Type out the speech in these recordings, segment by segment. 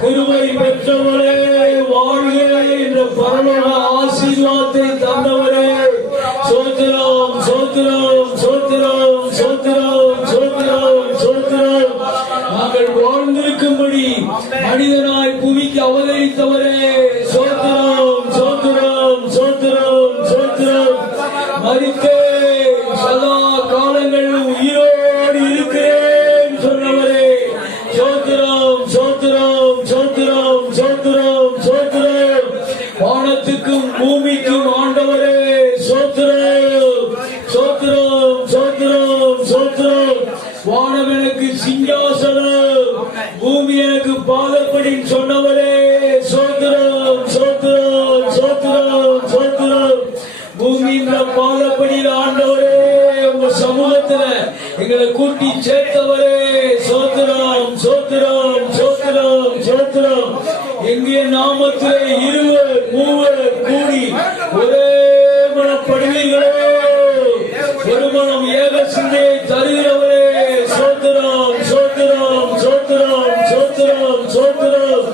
கிருபை பெற்றவரே வாழ்க என்ற பரலோக ஆசீர்வாதத்தை தந்தவரே சோத்திரம் சோத்திரம் சோத்திரம் சோத்திரம் சோத்திரம் சோத்திரம். நாங்கள் வாழ்ந்திருக்கும்படி மனிதனாய் புவிக்கு அவதரித்தவரே சோத்திரம் சோத்திரம் சோத்திரம் சோத்திரம். மரித்தே சதா காலங்கள் உயிரோடு இருக்கிறேன் சொன்னவரே சோத்திரம் சோத்திரம் சோத்திரம் சோத்திரம் சோத்திரம். வானத்துக்கும் பூமிக்கும் ஆண்டவரே சோத்திரம் சோத்திரம் சோத்திரம் சோத்திரம். வானம் எனக்கு சிங்காசனம், பூமி எனக்கு பாதப்படி சொன்னவரே சோத்திரம் சோத்திரம் சோத்திரம் சோத்திரம். பூமியின் பாதப்படியில் ஆண்டவரே உங்க சமூகத்துல எங்களை கூட்டி சேர்த்தவரே சோத்திரம் சோத்திரம் சோத்திரம் சோத்திரம். எங்கே நாமத்திலே இருவர் மூவர் கூடி ஒரே மனப்படுவீர்களோ ஒரு மனம் ஏக சிந்தையை தருகிறவரே சோத்திரம் சோத்திரம் சோத்திரம் சோத்திரம் சோத்திரம்.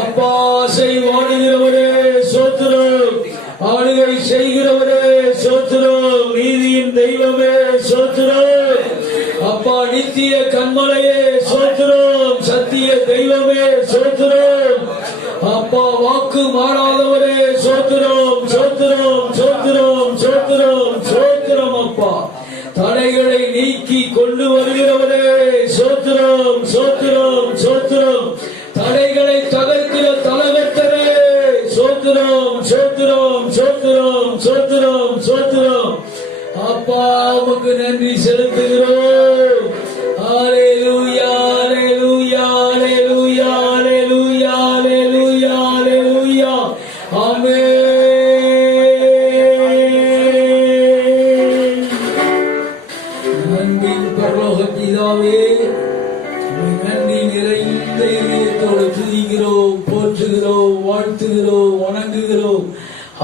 அப்பா செய்வாடுகிறவரே சோத்திரம், ஆளுகை செய்கிறவரே சோத்திரம், நீதியின் தெய்வமே சோத்திரம். அப்பா நித்திய கண்மலையே சோத்திரம், சத்திய தெய்வமே சோத்திரம். அப்பா வாக்கு மாறாதவரே சோத்திரம் சோத்திரம் சோத்திரம் சோத்திரம் சோத்திரம். அப்பா தடைகளை நீக்கி கொண்டு வருகிறவரே சோத்திரம் சோத்திரம் சோத்திரம். தடைகளை தகர்க்கிற தலைவர்த்தரே சோத்திரம் சோத்திரம் சோத்திரம் சோத்திரம் சோத்திரம். அப்பா உமக்கு நன்றி செலுத்துகிறோம். ஹல்லேலூயா ஹல்லேலூயா ஹல்லேலூயா ஹல்லேலூயா ஹல்லேலூயா ஹல்லேலூயா ஆமென். அன்பின் பரலோக பிதாவே, நன்றி நிறைந்த இதயத்தோடு துதிக்கிறோம், போற்றுகிறோம், வாழ்த்துகிறோம், வணங்குகிறோம்,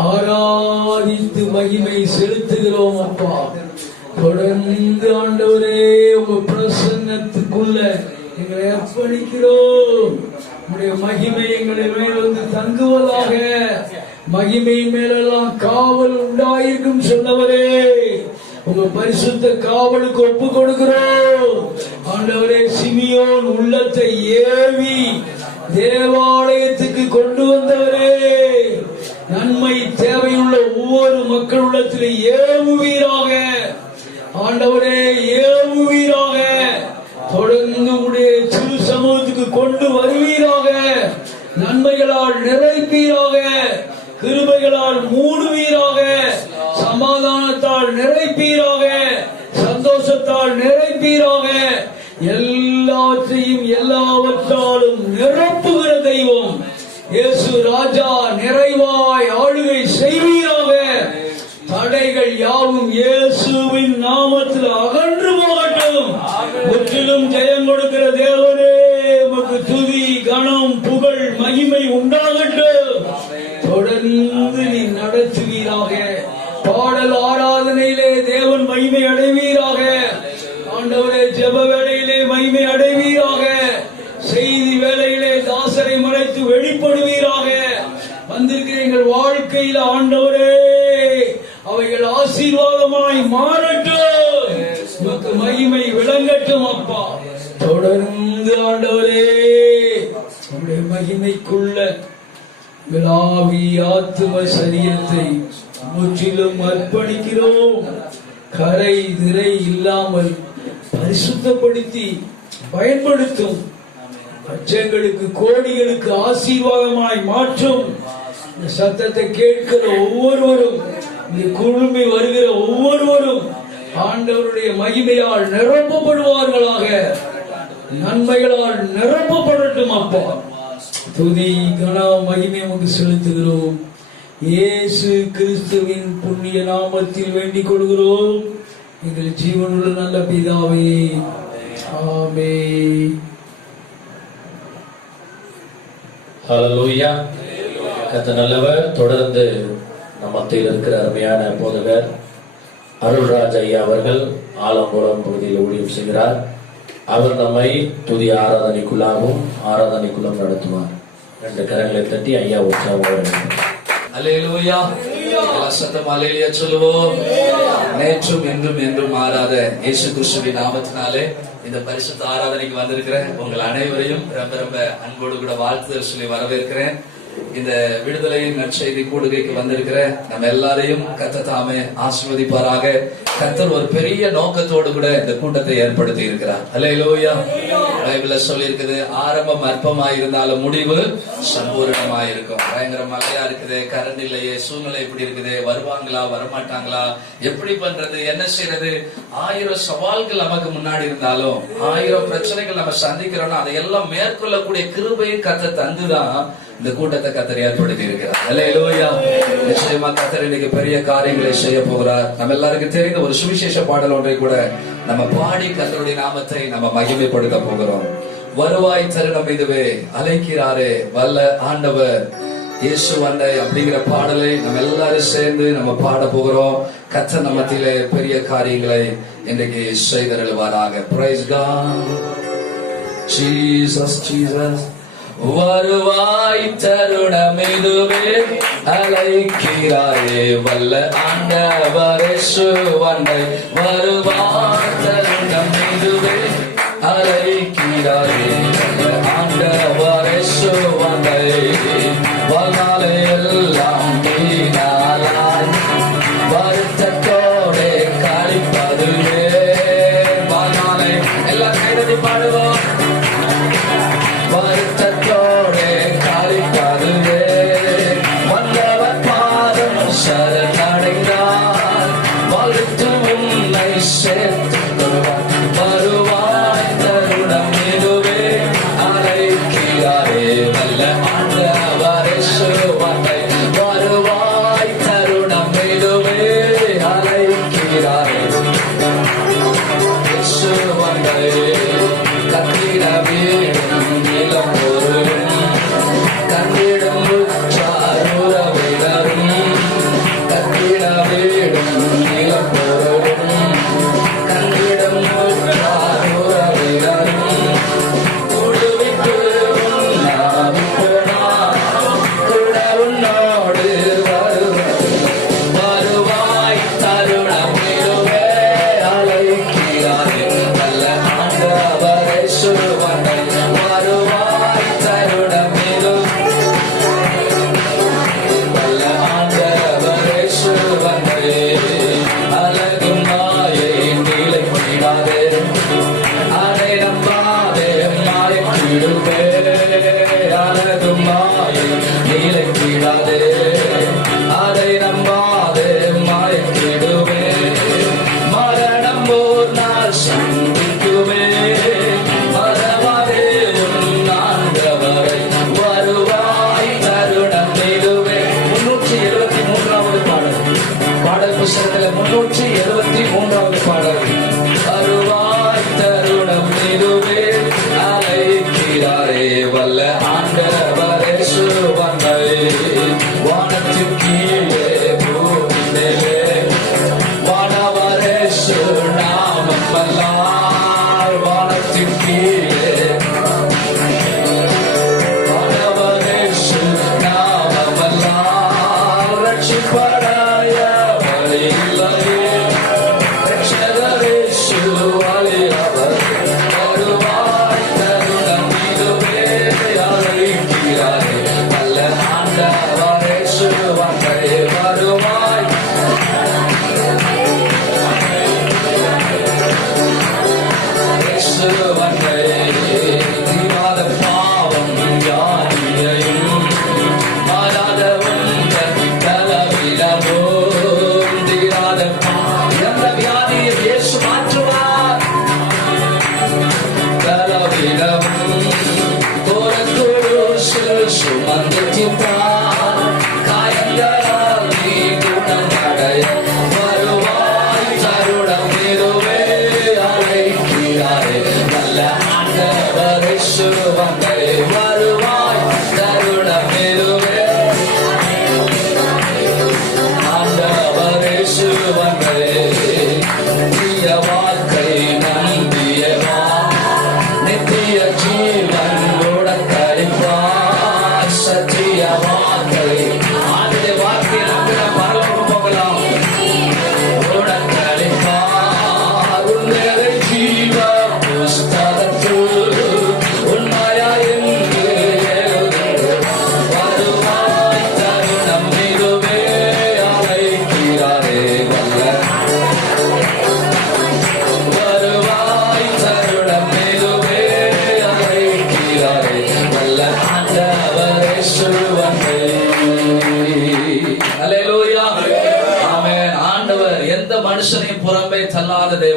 ஆராதித்து மகிமை செலுத்துகிறோம். அப்பா தொடர்ந்து ஆண்டவரே உங்க பிரசன்னத்துக்குள்ள எங்களை அர்ப்பணிக்கிறோம். உங்களுடைய மகிமை எங்களை மேல் வந்து தங்குவதாக. மகிமை மேலெல்லாம் காவல் உண்டாயிருக்கும் சொன்னவரே, உங்க பரிசுத்த காவலுக்கு ஒப்பு கொடுக்கிறோம். ஆண்டவரே சிமியோன் உள்ளத்தை ஏவி தேவாலயத்துக்கு கொண்டு வந்தவரே, நன்மை தேவையுள்ள ஒவ்வொரு மக்கள் உள்ளத்திலே ஏவுவீராக. ஆண்டவரே ஏவுவீராக. தொடர்ந்து உடைய சிறு சமூகத்துக்கு கொண்டு வருவீராக. நன்மைகளால் நிறைப்பீராக, கிருபைகளால் மூடுவீராக, சமாதானத்தால் நிறைப்பீராக, சந்தோஷத்தால் நிறைப்பீராக. எல்லாவற்றையும் எல்லாவற்றாலும் நிரப்புகிற தெய்வம் இயேசு ராஜா நிறைவாய் ஆளுகை செய்வீராக. தடைகள் யாவும் இயேசுவின் நாமத்தில் அகன்று போகட்டும். முற்றிலும் ஜெயம் கொடுக்கிற தேவனே உமக்கு துதி கனம் புகழ் மகிமை உண்டாகட்டும். தொடர்ந்து நீ நடத்துவீராக. பாடல் ஆராதனையிலே தேவன் மகிமை அடைவீராக. ஆண்டவரே ஜெப வேளையிலே மகிமை அடைவீராக. செய்தி வேளையிலே தாசரை மறைத்து வெளிப்படுவீராக. வந்திருக்கிற எங்கள் வாழ்க்கையில் ஆண்டவரே அவைகள் ஆசீர்வாதமாய் மாறட்டும். உமக்கு மகிமை விளங்கட்டும். அப்பா தொடர்ந்து ஆண்டவரே உங்களுடைய மகிமைக்குள்ள விழாவி ஆத்தும சரீரத்தை முற்றிலும் அர்ப்பணிக்கிறோம். கரை திரை இல்லாமல் பரிசுத்தப்படுத்தி பயன்படுத்தும். லட்சங்களுக்கு கோடிகளுக்கு ஆசீர்வாதமாய் மாற்றும். இந்த சத்தத்தை கேட்கிற ஒவ்வொருவரும், இந்த குழுமி வருகிற ஒவ்வொருவரும் ஆண்டவருடைய மகிமையால் நிரப்பப்படுவார்களாக. நன்மைகளால் நிரப்பப்படட்டும். அப்பா துதி கன மகிமை உமக்கு செலுத்துகிறோம். இயேசு கிறிஸ்துவின் புண்ணிய நாமத்தில் வேண்டிக் கொள்கிறோம் எங்கள் ஜீவனுள்ள நல்ல பிதாவே, ஆமென். ஹல்லேலூயா. கர்த்தர் நல்லவர். தொடர்ந்து நம் மத்தியில் இருக்கிற அருமையான போதகர் அருள்ராஜ் ஐயா அவர்கள் ஆலங்குளம் பகுதியில் ஊழியம் செய்கிறார். அவர் நம்மை துதி ஆராதனைக்குள்ளாகவும் ஆராதனைக்குள்ளும் நடத்துவார். 2 கரங்களை தட்டி ஐயா உற்சாகம். அல்லேலூயா. சத்தம் அல்லேலூயா சொல்லுவோம். நேற்றும் என்றும் என்றும் மாறாத இயேசு கிறிஸ்துவின் நாமத்தினாலே இந்த பரிசுத்த ஆராதனைக்கு வந்திருக்கிற உங்கள் அனைவரையும் ரொம்ப ரொம்ப அன்போடு கூட வாழ்த்துதல் சொல்லி வரவேற்கிறேன். இந்த விடுதலையின் நற்செய்தி கூடுகைக்கு வந்திருக்கிற நம்ம எல்லாரையும் கர்த்தர் தாமே ஆசீர்வதிப்பாராக. கர்த்தர் ஒரு பெரிய நோக்கத்தோடு கூட இந்த கூட்டத்தை ஏற்படுத்தி இருக்கிறார். அல்லேலூயா. பைபிள்ல சொல்லி இருக்குது, ஆரம்பம் அற்பமாயிருந்தாலும் முடிவு சம்பூரணமாயிருக்கும். பயங்கர மழையா இருக்குது, கரண்ட் இல்லையே, சூழ்நிலை எப்படி இருக்குது, வருவாங்களா வரமாட்டாங்களா, எப்படி பண்றது, என்ன செய்யறது, 1000 சவால்கள் நமக்கு முன்னாடி இருந்தாலும் 1000 பிரச்சனைகள் நம்ம சந்திக்கிறோம்னா அதையெல்லாம் மேற்கொள்ளக்கூடிய கிருபையை கர்த்தர் தந்துதான் இந்த கூட்டத்தை கர்த்தர் ஏற்படுத்தி இருக்கிறார். அல்லேலூயா. நிச்சயமா கர்த்தர் இன்னைக்கு பெரிய காரியங்களை செய்ய போகிறார். நம்ம எல்லாருக்கும் தெரிந்த ஒரு சுவிசேஷ பாடல் ஒன்றை கூட நம்ம பாடி கர்த்தருடைய நாமத்தை நம்ம மகிமைப்படுத்த போகிறோம். வருவாய் தருணம் இதுவே, அழைக்கிறாரே வல்ல ஆண்டவர் இயேசு வந்தை அப்படிங்கிற பாடலை நம்ம எல்லாரும் சேர்ந்து நம்ம பாட போகிறோம். கர்த்தர் நம்மத்திலே பெரிய காரியங்களை இன்றைக்கு செய்தருள்வாராக. Praise God. Jesus Jesus. வருவாய் தருணம் இதுவே, அழைக்கிறாரே வல்ல ஆண்டவர் இயேசு வந்தை. வருவாய் தருணம் இதுவே, அழைக்கிறாரே வல்ல ஆண்டவர் இயேசு வந்தை. வாழ்நாளை எல்லாம் வீணாலாய் வருத்தத்தோடே கழிப்பதுவே. வாழ்நாளை எல்லாம் கைதட்டி பாடுவோம். வருத்தத்தோடே கழிப்பதுவே. வந்தவர் பாதம் சரணடைந்தார், வாழ்த்து உன்னை சேர்த்து கொள்வார். வருவாய் தருணம் இதுவே, அழைக்கிறாரே வல்ல ஆண்டவர் இயேசு வந்தை. வருவாய் தருணம் இதுவே, அழைக்கிறாரே இயேசு வந்தை. கத்திட வீடும் நிலம் பொருளும், கத்திடம் உற்றார் உறவினரும். கத்திட வீடும் நிலம் பொருளும், கத்திடம் உற்றார் உறவினரும். குடுவிட்டு உன்னாவிப்போனார், கூட உன்னோடு வருவாய் தருணம் இதுவே, அழைக்கிறாரே வல்ல ஆண்டவர் இயேசு வந்தை. வருவாய் தருணம் இதுவே, வல்ல ஆண்டவர் இயேசு வந்தை. அழகும் மாயை நிலைத்திடாதே, அதை நம்பாதே மாயக்கிடுவே. அழகும் மாயை நிலைத்திடாதே, அதை நம்பாதே மாயக்கிடுவே. மரணம் ஓர் நாள் சந்திக்குவே, மறவாதே உன் ஆண்டவரை. வருவாய் தருணம் இதுவே. 373வது பாடல், பாடல் புத்தகத்தில் 373வது பாடல். வருவாய் தருணம் இதுவே, அழைக்கிறாரே வல்ல ஆண்டவர் இயேசு வந்தை. வானத்தின் கீழே பூமி மேலே, வானவர் இயேசு நாமம் வல்லார். வானத்தின் கீழே வானவர் இயேசு நாமம் வல்லார். ரட்சிப்படைய வழியில்லையே, ரட்சகர் இயேசு வழியவர். வருவாய் தருணம் இதுவே, அழைக்கிறாரே வல்ல ஆண்டவர் இயேசு வந்தை. வருவாய் இயேசு வந்தை.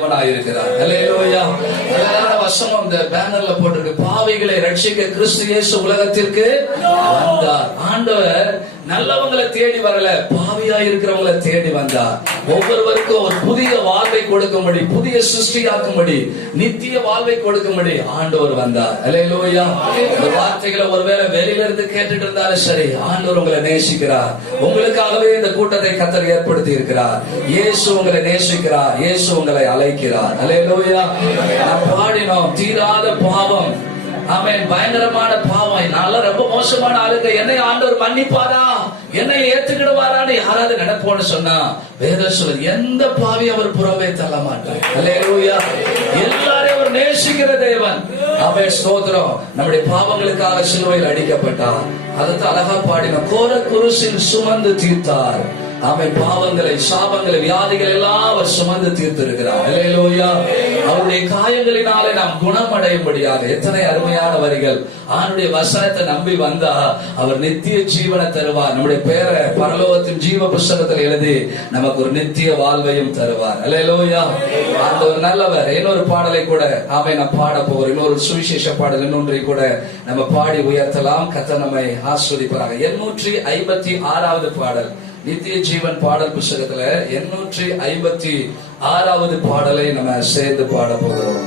தேவனாயிருக்கிறார். ஹல்லேலூயா. அழகான வசனம் இந்த பேனர்ல போட்டிருக்கு. பாவிகளை ரட்சிக்க கிறிஸ்து இயேசு உலகத்திற்கு வந்தார். ஆண்டவர் நல்லவங்களை தேடி வரல, பாவியா இருக்கிறவங்களை தேடி வந்தார். ஒவ்வொருவருக்கும் ஒரு புதிய வாழ்வை கொடுக்கும்படி, புதிய சிருஷ்டியாக்கும்படி, நித்திய வாழ்வை கொடுக்கும்படி ஆண்டவர் வந்தார். ஹல்லேலூயா. இந்த வார்த்தைகளை ஒருவேளை வெளியில இருந்து கேட்டுட்டு இருந்தாலும் சரி, ஆண்டவர் உங்களை நேசிக்கிறார். உங்களுக்காகவே இந்த கூட்டத்தை கர்த்தர் ஏற்படுத்தி இருக்கிறார். இயேசு உங்களை நேசிக்கிறார். இயேசு உங்களை அழைக்கிறார். ஹல்லேலூயா. நாம் பாடினோம், தீராத பாவம், ஆமென், பயங்கரமான பாவம், என்னால ரொம்ப மோசமான ஆளுங்க, என்னை ஆண்டவர் மன்னிப்பாரா, என்னை ஏத்துக்கிடுவாரான்னு யாராவது நினைப்போன்னு சொன்னா வேதம் சொல்லுது, எந்த பாவி அவர் புறமே தள்ள மாட்டார். ஹல்லேலூயா. எல்லாரையும் அவர் நேசிக்கிற தேவன். ஆமென், ஸ்தோத்திரம். நம்முடைய பாவங்களுக்காக சிலுவையில் அடிக்கப்பட்டார். அதுதான் அழகா பாடின, கோர குருசில் சுமந்து தீர்த்தார். ஆமென். பாவங்களை, சாபங்களை, வியாதிகள் எல்லாம் அவர் சுமந்து தீர்த்திருக்கிறார். ஹல்லேலூயா. அவருடைய காயங்களினாலே நாம் குணமடையும்படியாக. எத்தனை அருமையான வரிகள். அவருடைய வசனத்தை நம்பி வந்தா அவர் நித்திய ஜீவனை தருவார். நம்முடைய பேரை பரலோகத்தின் ஜீவ புஸ்தகத்தில் எழுதி நமக்கு ஒரு நித்திய வாழ்வையும் தருவார். ஹல்லேலூயா. அந்த ஒரு நல்லவர். இன்னொரு பாடலை கூட ஆமென் நாம் பாட போகிறோம். இன்னொரு சுவிசேஷ பாடல் இன்னொன்றை கூட நம்ம பாடி உயர்த்தலாம். கர்த்தர் நம்மை ஆசீர்வதிப்பாராக. 856வது பாடல், நித்திய ஜீவன் பாடல் புஸ்தகத்துல 856வது பாடலை நம்ம சேர்ந்து பாட போகிறோம்.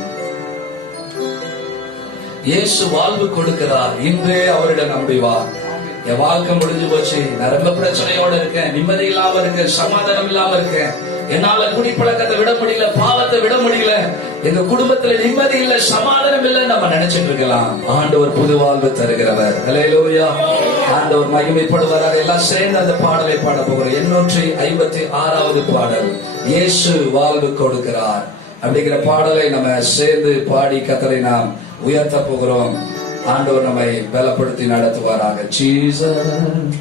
இயேசு வாழ்வு கொடுக்கிறார், இன்றே அவரிடம் நம்பி வா. என் வாழ்க்கை முடிஞ்சு போச்சு, நான் ரொம்ப பிரச்சனையோட இருக்கேன், நிம்மதி இல்லாம இருக்கேன், சமாதானம் இல்லாம இருக்கேன், என்னால குடிப்பழக்கத்தை விட முடியல, பாவத்தை விட முடியல, எங்க குடும்பத்துல நிம்மதி இல்ல, சமாதானம் இல்ல நம்ம நினைச்சிட்டு இருக்கலாம். ஆண்டவர் புது வாழ்வு தருகிறவர். ஹல்லேலூயா. ஆண்டவர் மகிமைப்படுவாராக. எல்லாம் சேர்ந்து அந்த பாடலை பாட போகிறோம். 856வது பாடல், இயேசு வாழ்வு கொடுக்கிறார் அப்படிங்கிற பாடலை நம்ம சேர்ந்து பாடி கர்த்தரை நாம் உயர்த்த போகிறோம். ஆண்டவர் நம்மை பலப்படுத்தி நடத்துவாராக. ஜீசஸ்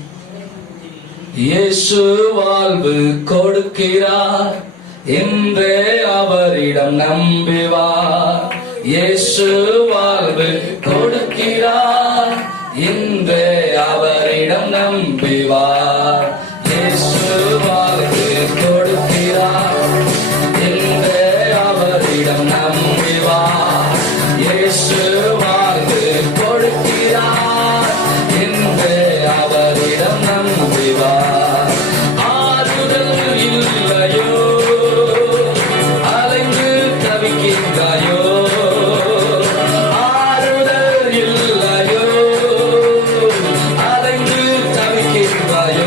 இயேசு வாழ்வு கொடுக்கிறார், இன்றே அவரிடம் நம்பி வா. இயேசு வாழ்வு கொடுக்கிறார், இன்றே அவரிடம் நம்பி வா. இயேசு வாழ்வு கொடுக்கிறார், இன்றே அவரிடம் நம்பி வா. இயேசு வாழ்வு கொடுக்கிறார், இன்றே அவரிடம் நம்பி வா. ஆறுதல் இல்லையோ, அலைந்து தவிக்கின்றாயோ, ஆறுதல் இல்லையோ, அலைந்து தவிக்கின்றாயோ,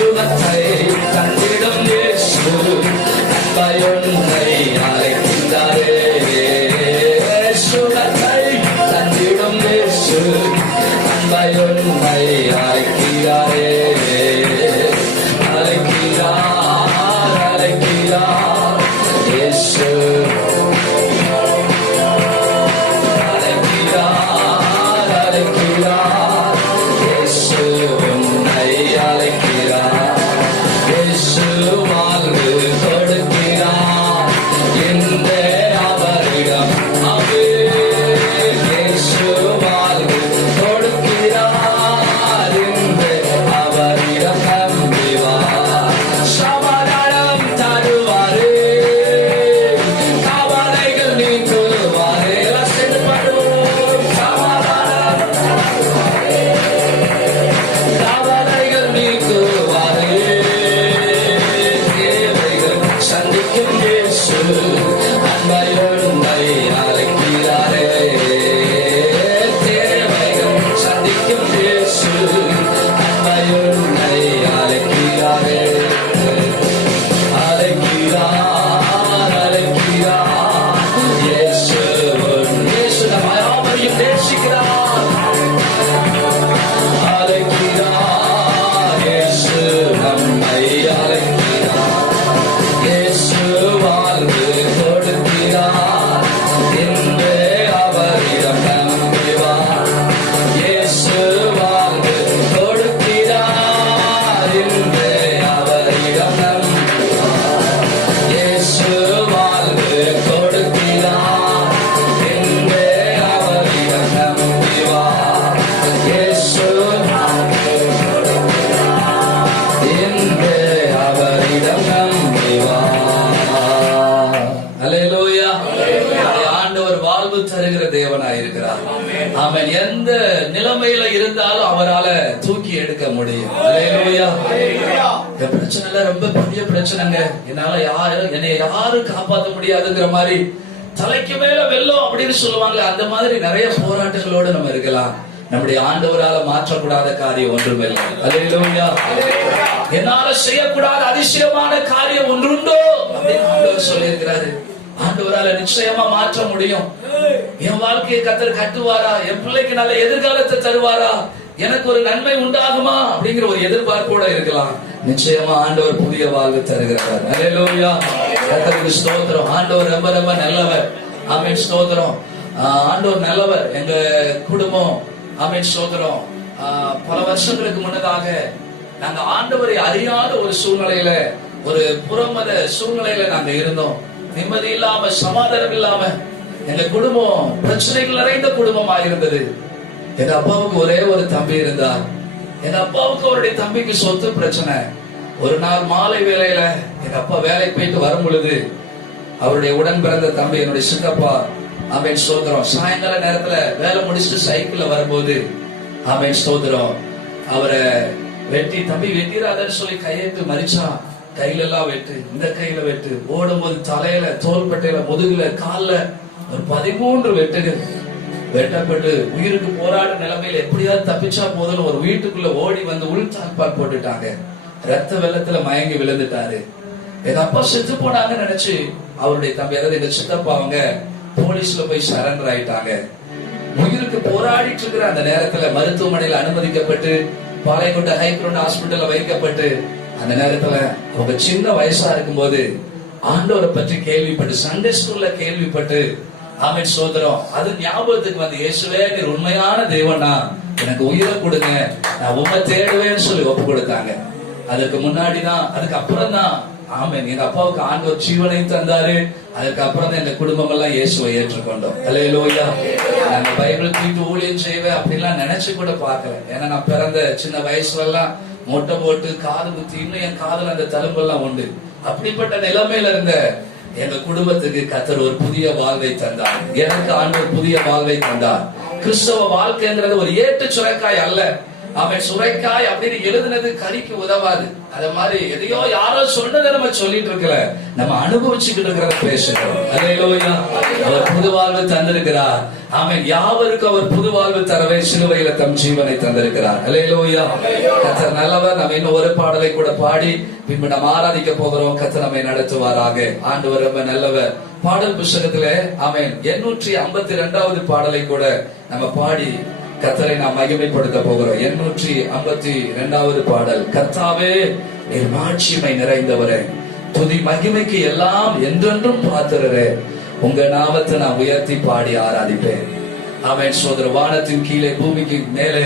சுகத்தை தந்திடும் இயேசு அன்பையொன்றை அழைக்கின்றாரே. சுகத்தை தந்திடும் இயேசு அன்பையொன்றை அழைக்கிறாரே. அழைக்கிறார் அழைக்கிறார் இயேசு அழைக்கிறார் அழைக்கிறார் இயேசு உன்னை அழைக்கிறார். இயேசு வாழ்வு கொடுக்கிறார் இந்த அவரிடம் அவே. இயேசு வாழ்வு கொடுக்கிறார் இந்த அவரிடம் நம்பிவார். சமாதானம் தருவாரே, கவலைகள் நீக்குவாரே. எல்லாம் சேர்ந்து பாடுவோம். சமாதானம் கவலைகள் நீக்குவாரே. தேவைகள் சந்திக்கும் இயேசு அன்பையொன்றை அழைக்கிறாரே. தேவைகள் சந்திக்கும் இயேசு அன்பையொன்றை அழைக்கிறாரே. அழைக்கிறார் அழைக்கிறார் இயேசு இயேசு நம்ம யாவரையும் நேசிக்கிறார். அழைக்கிறார் இயேசு நம்மை அழைக்கிறார். இயேசு வாழ்வு கொடுக்கிறார் என்று அவரிடம் நம்பிவார். இயேசு வாழ்வு கொடுக்கிறார் என்று அவரிடம் நம்பிவார். இயேசு வாழ்வு கொடுக்கிறார் என்று அவரிடம் நம்பிவார். இயேசு என்று அவரிடம் நம்பிவார். அல்லேலூயா. ஆண்டவர் வாழ்வு தருகிற தேவனாய் இருக்கிறார். ஆமென். எந்த நிலைமையில இருந்தாலும் அவரால தூக்கி எடுக்க முடியும். அல்லேலூயா. இந்த பிரச்சனை ரொம்ப பெரிய பிரச்சனைங்க. என்னை யாரும் காப்பாற்ற முடியாதுங்கிற மாதிரி தலைக்கு மேல வெல்லம் அப்படின்னு சொல்லுவாங்க. அந்த மாதிரி நிறைய போராட்டங்களோட நம்ம இருக்கலாம். நம்முடைய ஆண்டவரால மாற்றக்கூடாத காரியம் ஒன்றுமில்லை. அல்லேலூயா. என்னால செய்யக்கூடாத அதிசயமான காரியம் ஒன்றுண்டோ அப்படின்னு ஆண்டவர் சொல்லியிருக்கிறாரு. ஆண்டவரால நிச்சயமா மாற்ற முடியும். என் வாழ்க்கையை கர்த்தர் கட்டுவாரா? என் பிள்ளைக்கு நல்ல எதிர்காலத்தை தருவாரா? எனக்கு ஒரு நன்மை உண்டாகுமா அப்படிங்கிற ஒரு எதிர்பார்ப்போட இருக்கலாம். நிச்சயமா ஆண்டவர் புதிய வாழ்வு தருகிறார். அல்லேலூயா. கர்த்தருக்கு ஸ்தோத்திரம். ஆண்டவர் ரொம்ப ரொம்ப நல்லவர். ஆமென். ஸ்தோத்திரம். ஆண்டவர் நல்லவர். எங்க குடும்பம் ஆமென். ஸ்தோத்திரம். பல வருஷங்களுக்கு முன்னதாக நாங்க ஆண்டவரை அறியாத ஒரு சூழ்நிலையில, ஒரு புறமத சூழ்நிலையில நாங்க இருந்தோம். நிம்மதி இல்லாம, சமாதானம் இல்லாம, எங்க குடும்பம் பிரச்சனைகள் நிறைந்த குடும்பமா இருந்தது. எங்க அப்பாவுக்கு ஒரே ஒரு தம்பி இருந்தார். எங்க அப்பாவுக்கு அவருடைய தம்பிக்கு சொத்து பிரச்சனை. ஒரு நாள் மாலை வேளையில எங்க அப்பா வேலைக்கு போயிட்டு வரும் பொழுது அவருடைய உடன் பிறந்த தம்பி என்னுடைய சித்தப்பா ஆமென் ஸ்தோத்திரம் சாயங்கால நேரத்துல வேலை முடிச்சுட்டு சைக்கிள்ல வரும்போது ஆமென் ஸ்தோத்திரம் அவரை வெட்டி, தம்பி வெட்டிடாதன்னு சொல்லி கையெழுத்து மறிச்சான். கையில எல்லாம் வெட்டு, இந்த கையில வெட்டு, ஓடும் போது தலையில, தோள்பட்டையில, முதுகுல, கால்ல ஒரு 13 வெட்டுகள் வெட்டப்பட்டு உயிருக்கு போராட நிலைமையில எப்படியாவது தப்பிச்சா போதும் ஒரு வீட்டுக்குள்ள ஓடி வந்து உள் தாழ்பால் போட்டுட்டாங்க. ரத்த வெள்ளத்துல மயங்கி விழுந்துட்டாரு. எங்க அப்பா செத்து போனாங்கன்னு நினைச்சு அவருடைய தம்பி, அதாவது எங்க சித்தப்பா, அவங்க போலீஸ்ல போய் சரண்டர் ஆயிட்டாங்க. உயிருக்கு போராடிட்டு இருக்கிற அந்த நேரத்துல மருத்துவமனையில அனுமதிக்கப்பட்டு பாளையங்கோட்டை ஹைக்ரோன் ஹாஸ்பிட்டல்ல வைக்கப்பட்டு அந்த நேரத்துல அவங்க சின்ன வயசா இருக்கும் போது ஆண்டவரை பற்றி கேள்விப்பட்டு, சண்டே ஸ்கூல்ல கேள்விப்பட்டு ஆமென் சோதரம் அது ஞாபகத்துக்கு வந்து, இயேசுவே நீர் உண்மையான தேவனா, எனக்கு உயிரை கொடுங்க, நான் உண்மை தேடுவேன்னு சொல்லி ஒப்பு கொடுத்தாங்க. அதுக்கு முன்னாடிதான், அதுக்கு அப்புறம் தான் ஆமென் எங்க அப்பாவுக்கு ஆண்டவர் ஜீவனை தந்தாரு. அதுக்கு அப்புறம் தான் எங்க குடும்பம் எல்லாம் இயேசுவை ஏற்றுக்கொண்டோம். அல்லேலூயா. நாங்க பைபிள் தூக்கிட்டு ஊழியம் செய்வேன் அப்படின்லாம் நினைச்சு கூட பார்க்கல. ஏன்னா நான் பிறந்த சின்ன வயசுல எல்லாம் மொட்டை போட்டு காது குத்தி, இன்னும் என் காதுல அந்த தழும்பெல்லாம் உண்டு. அப்படிப்பட்ட நிலைமையில இருந்த எங்க குடும்பத்துக்கு கர்த்தர் ஒரு புதிய வாழ்வை தந்தார். எனக்கு ஆண்டவர் புதிய வாழ்வை தந்தார். கிறிஸ்தவ வாழ்க்கைங்கிறது ஒரு ஏட்டு சுரைக்காய் அல்ல. அவன் சுரைக்காய் அப்படின்னு எழுதுனது கறிக்கு உதவாது. அத மாதிரி எதையோ யாரோ சொன்னதை நம்ம சொல்லிட்டு இருக்கல, நம்ம அனுபவிச்சுக்கிட்டு இருக்கிறத பேசுகிறோம். அல்லேலூயா. அவர் புது வாழ்வு தந்திருக்கிறார். ஆமென். யாவருக்கு அவர் புது வாழ்வு தரவே சிலுவையில தம் ஜீவனை தந்திருக்கிறார். அல்லேலூயா. கர்த்தர் நல்லவர். நம்ம இன்னும் ஒரு பாடலை கூட பாடி பின்பு நம்ம ஆராதிக்க போகிறோம். கர்த்தர் நம்மை நடத்துவாராக. ஆண்டவர் ரொம்ப நல்லவர். பாடல் புஸ்தகத்திலே ஆமென் 852வது பாடலை கூட நம்ம பாடி கர்த்தரை நாம் மகிமைப்படுத்த போகிறோம். 852வது பாடல். கர்த்தாவே நீர் மாட்சிமை நிறைந்தவரே, துதி மகிமைக்கு எல்லாம் என்றென்றும் பாத்திரரே, உங்க நாமத்தை நான் உயர்த்தி பாடி ஆராதிப்பேன். ஆமென். சோதர வானத்தின் கீழே பூமிக்கு மேலே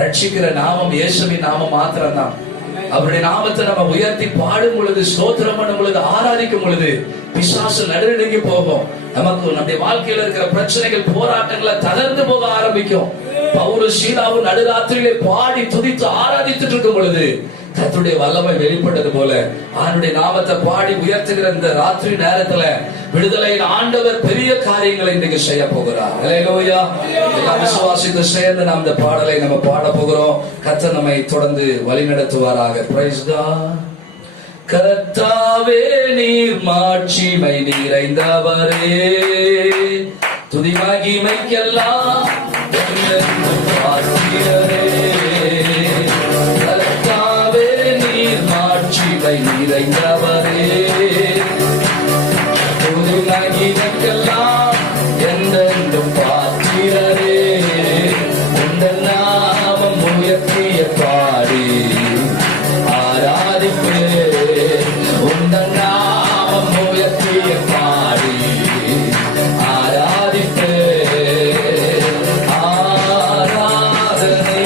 ரட்சிக்கிற நாமம் இயேசுவின் நாமம் மாத்திரம்தான். அவருடைய நாமத்தை நம்ம உயர்த்தி பாடும் பொழுது, ஸ்தோத்திரம் பண்ணும் பொழுது, ஆராதிக்கும் பொழுது பிசாசு நடுநடுங்கி போகும். நமக்கு நம்முடைய வாழ்க்கையில இருக்கிற பிரச்சனைகள், போராட்டங்களை தகர்ந்து போக ஆரம்பிக்கும். பவுல் சீலாவும் நடுராத்திரியிலே பாடி துதித்து ஆராதித்துட்டு இருக்கும் பொழுது கர்த்தருடைய வல்லமை வெளிப்பட்டது போல அவருடைய நாமத்தை பாடி உயர்த்துகிற இந்த ராத்திரி நேரத்துல விடுதலையின் ஆண்டவர் பெரிய காரியங்களை இன்னைக்கு செய்ய போகிறார். அல்லேலூயா. எல்லா விசுவாசித்து சேர்ந்து நாம் இந்த பாடலை நம்ம பாட போகிறோம். கர்த்தர் நம்மை தொடர்ந்து வழி நடத்துவாராக. Praise God. கர்த்தாவே நீர் மாட்சிமை நிறைந்தவரே, துதி மகிமைக்கெல்லாம் கர்த்தாவே நீர் மாட்சிமை நிறைந்தவரே, துதி மகிமைக்கெல்லாம் என்றென்றும் பாத்திரரே, உங்கள் நாமம் உயர்த்திய பாடி ஆராதிப்பே, உங்கள் நாமம் உயர்த்திய பாடி ஆராதிப்பே. ஆராதனை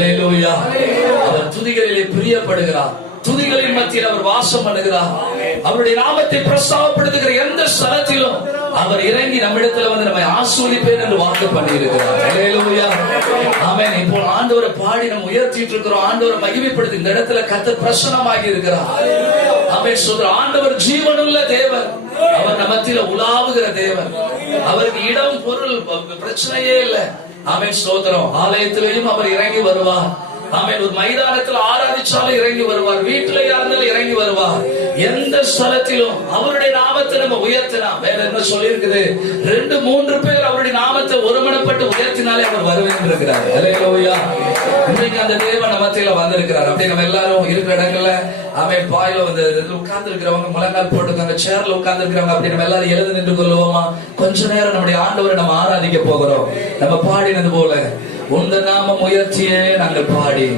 அல்லேலூயா. அவர் துதிகளிலே பிரியப்படுகிறார். துதிகளின் மத்தியில் அவர் வாசம் பண்ணுகிறார். அவருடைய நாமத்தை பிரஸ்தாபப்படுத்துகிற எந்த ஸ்தலத்திலும் அவர் இறங்கி நம்மிடத்துல வந்து நம்மை ஆசீர்வதிப்பேன் என்று வாக்கு பண்ணி இருக்கிறார். அல்லேலூயா. ஆமென். இப்போ ஆண்டவரை பாடி நம்ம உயர்த்திட்டு இருக்கிறோம். ஆண்டவரை மகிமைப்படுத்தி இந்த இடத்துல கர்த்தர் பிரசன்னமாகி இருக்கிறார். ஆமென். சொல்ற ஆண்டவர் ஜீவனுள்ள தேவன். அவர் நமத்தில உலாவுகிற தேவன். அவருக்கு இடம் பொருள் பிரச்சனையே இல்லை. ஆமென். ஸ்தோத்திரம். ஆலயத்திலேயும் அவர் இறங்கி வருவார். ஆமென். ஒரு மைதானத்தில் ஆராதிச்சாலும் இறங்கி வருவார். வீட்டிலே இருந்தாலும் இறங்கி வருவார். எந்த ஸ்தலத்திலும் அவருடைய நாமத்தை நம்ம உயர்த்தினா, வேற என்ன சொல்லி இருக்குது, 2-3 பேர் அவருடைய நாமத்தை ஒருமனப்பட்டு உயர்த்தினாலே அவர் வருவேன் இருக்கிறார். அல்லேலூயா. இன்றைக்கு அந்த தேவன் மத்தியில வந்திருக்கிறார். அப்படி நம்ம எல்லாரும் இருக்கிற இடங்கள்ல அவன் பாயில வந்து உட்கார்ந்து இருக்கிறவங்க, முழங்கால் போட்டுக்காங்க, சேர்ல உட்கார்ந்து இருக்கிறவங்க, அப்படி நம்ம எல்லாரும் எழுந்து நின்று கொள்வோமா? கொஞ்ச நேரம் நம்முடைய ஆண்டவரை நம்ம ஆராதிக்க போகிறோம். நம்ம பாடினது போல உங்க நாமம் உயர்த்தியே நாங்கள் பாடி,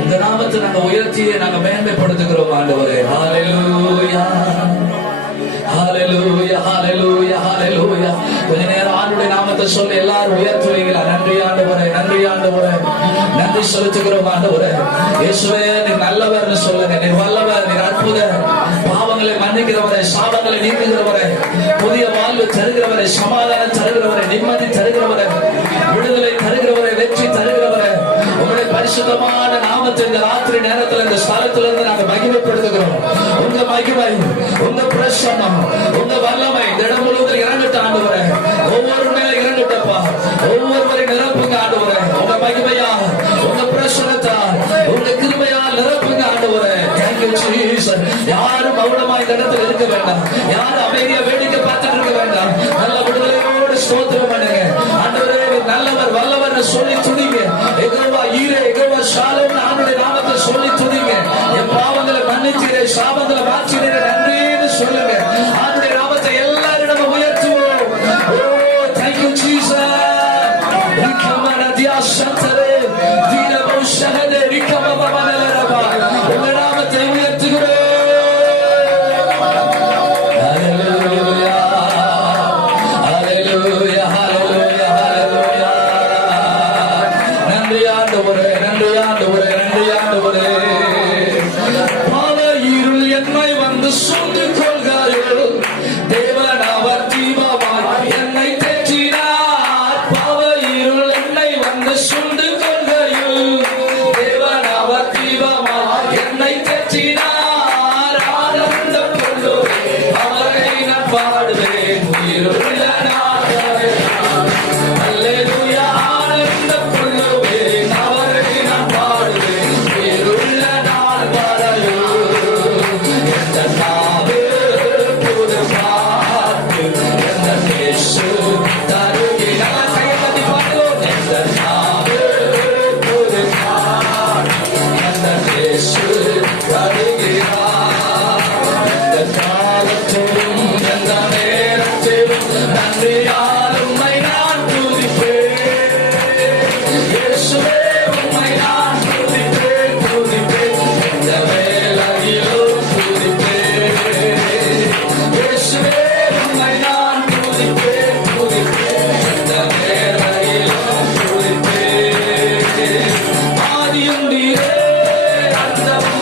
உங்க நாமத்தை நாங்க உயர்த்தியே நாங்க மேன்மைப்படுத்துகிறோம் ஆண்டவரே. ஹalleluya, ஹalleluya, ஹalleluya, ஹalleluya. கொஞ்ச நேரம் ஆண்டவருடைய நாமத்தை சொல்லி எல்லாரும் உயர்த்துவீங்களா? நன்றி ஆண்டவரே, நன்றி ஆண்டவரே, நன்றி செலுத்துகிறோம் ஆண்டவரே. இயேசுவே நீர் நல்லவர்னு சொல்லுங்க. நீர் வல்லவர், நீர் அற்புதர். பாவங்களை மன்னிக்கிறவரே, சாபங்களை நீக்குகிறவரே, புதிய வாழ்வு தருகிறவரே, சமாதானம் தருகிறவரே, நிம்மதி தருகிறவரே, விடுதலை தருகிறவரே, வெற்றி தருகிறவரே, உங்களுடைய பரிசுத்தமான நாமத்தை இந்த ராத்திரி நேரத்தில் இந்த ஸ்தலத்துல இருந்து நாங்கள் மகிமைப்படுத்துகிறோம். உங்க மகிமை, உங்க பிரசன்னம், உங்க வல்லமை இந்த இடம் முழுவதும் இறங்கட்ட ஆண்டவரே. ஒவ்வொரு மேல இறங்கட்டப்பா. ஒவ்வொருவரை நிரப்புங்க ஆண்டவரே. உங்க மகிமையா, உங்க பிரசன்னத்தா, உங்க கிருபையால் நிரப்புங்க ஆண்டவரே. Thank you Jesus. யாரும் மௌனமா இந்த இடத்துல இருக்க வேண்டாம். யாரும் அமைதியா வேடிக்கை பார்த்துட்டு இருக்க வேண்டாம். நல்ல விடுதலையோடு ஸ்தோத்திரம் பண்ணுங்க ஆண்டவரே. நல்லவர், வல்லவர் சொல்லி துதிங்க. யெகோவா ஈரே, யெகோவா ஷாலோம் ஆண்டவருடைய நாமத்தை சொல்லி துதிங்க. என் பாவங்களை மன்னிச்சீரே, சாபங்களை மாற்றீரே, நன்றின்னு சொல்லுங்க. ஆண்டவருடைய நாமத்தை எல்லாரிடமும் உயர்த்துவோம். ஓ thank you Jesus. ரிகமனதியா சந்தரே தீனபோ ஷஹதே ரிகமபமனலரபா. உங்க நாமத்தை உயர்த்துகிறோம். ஹalleluya, ஹalleluya, ஹalleluya, ஹalleluya. நன்றி ஆண்டவரே, நன்றி ஆண்டவரே, நன்றி ஆண்டவரே. பாவ இருள் என்னை வந்து சூழ்ந்து கொள்கிறாயோ, தேவன் அவர் தீபமாய் என்னை தேற்றினார். பாவ இருள் என்னை வந்து சூழ்ந்து கொள்கிறாயோ, தேவன் அவர் தீபமாய் என்னை தேற்றினார். ஆனந்தம் கொண்டு அவரை நான் பாடுவேன் உயிருள்ள நாட்களே. அல்லேலூயா. ஆனந்தம் கொள்ளுவேன் அவரை நான் பாடுவேன் உயிருள்ள நாள் வரையோ. எந்த நாவு புது பாட்டு, எந்த பேசு தருகிறார். கையெழுத்தி பாடுவோம். எந்த நாவு புது பாட்டு, எந்த பேசு தருகிறார். எந்த காலத்திலும் எந்த நேரத்திலும் நன்றியால் உம்மை நான் துதிப்பேன். இயேசுவே உம்மை நான் துதிப்பேன், துதிப்பேன். எந்த வேளையிலும் துதிப்பேன். இயேசுவே உம்மை நான் துதிப்பேன், துதிப்பேன். எந்த வேளையிலும் துதிப்பேன். ஆதியும் நீரே, அந்தமும்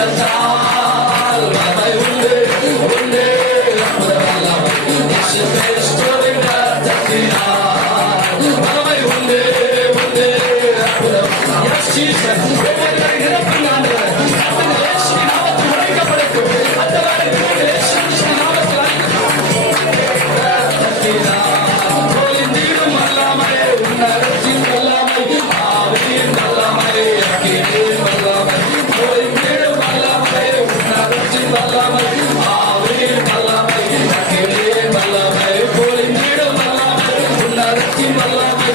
ரத்தத்தால் வல்லமை உண்டு உண்டு அற்புத வல்லமை இயேசு கிறிஸ்துவின் ரத்தத்தினால் வல்லமை உண்டு உண்டு அற்புத Yes, Jesus. ஒவ்வொருவரை நிரப்புங்க ஆண்டவரே. அந்த இயேசுவின் நாமத்தில் உரைக்கப்படட்டும். அந்த வேளையில் இயேசுவின் நாமத்தில் ரத்தத்தினால் பொழிந்திடும் வல்லமை உன்னதத்தின் வல்லமை ஆவியின் வல்லமை அக்கினியின் வல்லமை பொழிந்திடும் வல்லமை உன்னதத்தின் வல்லமை ஆவியின் வல்லமை அக்கினியின் வல்லமை பொழிந்திடும் வல்லமை உன்னதத்தின் வல்லமை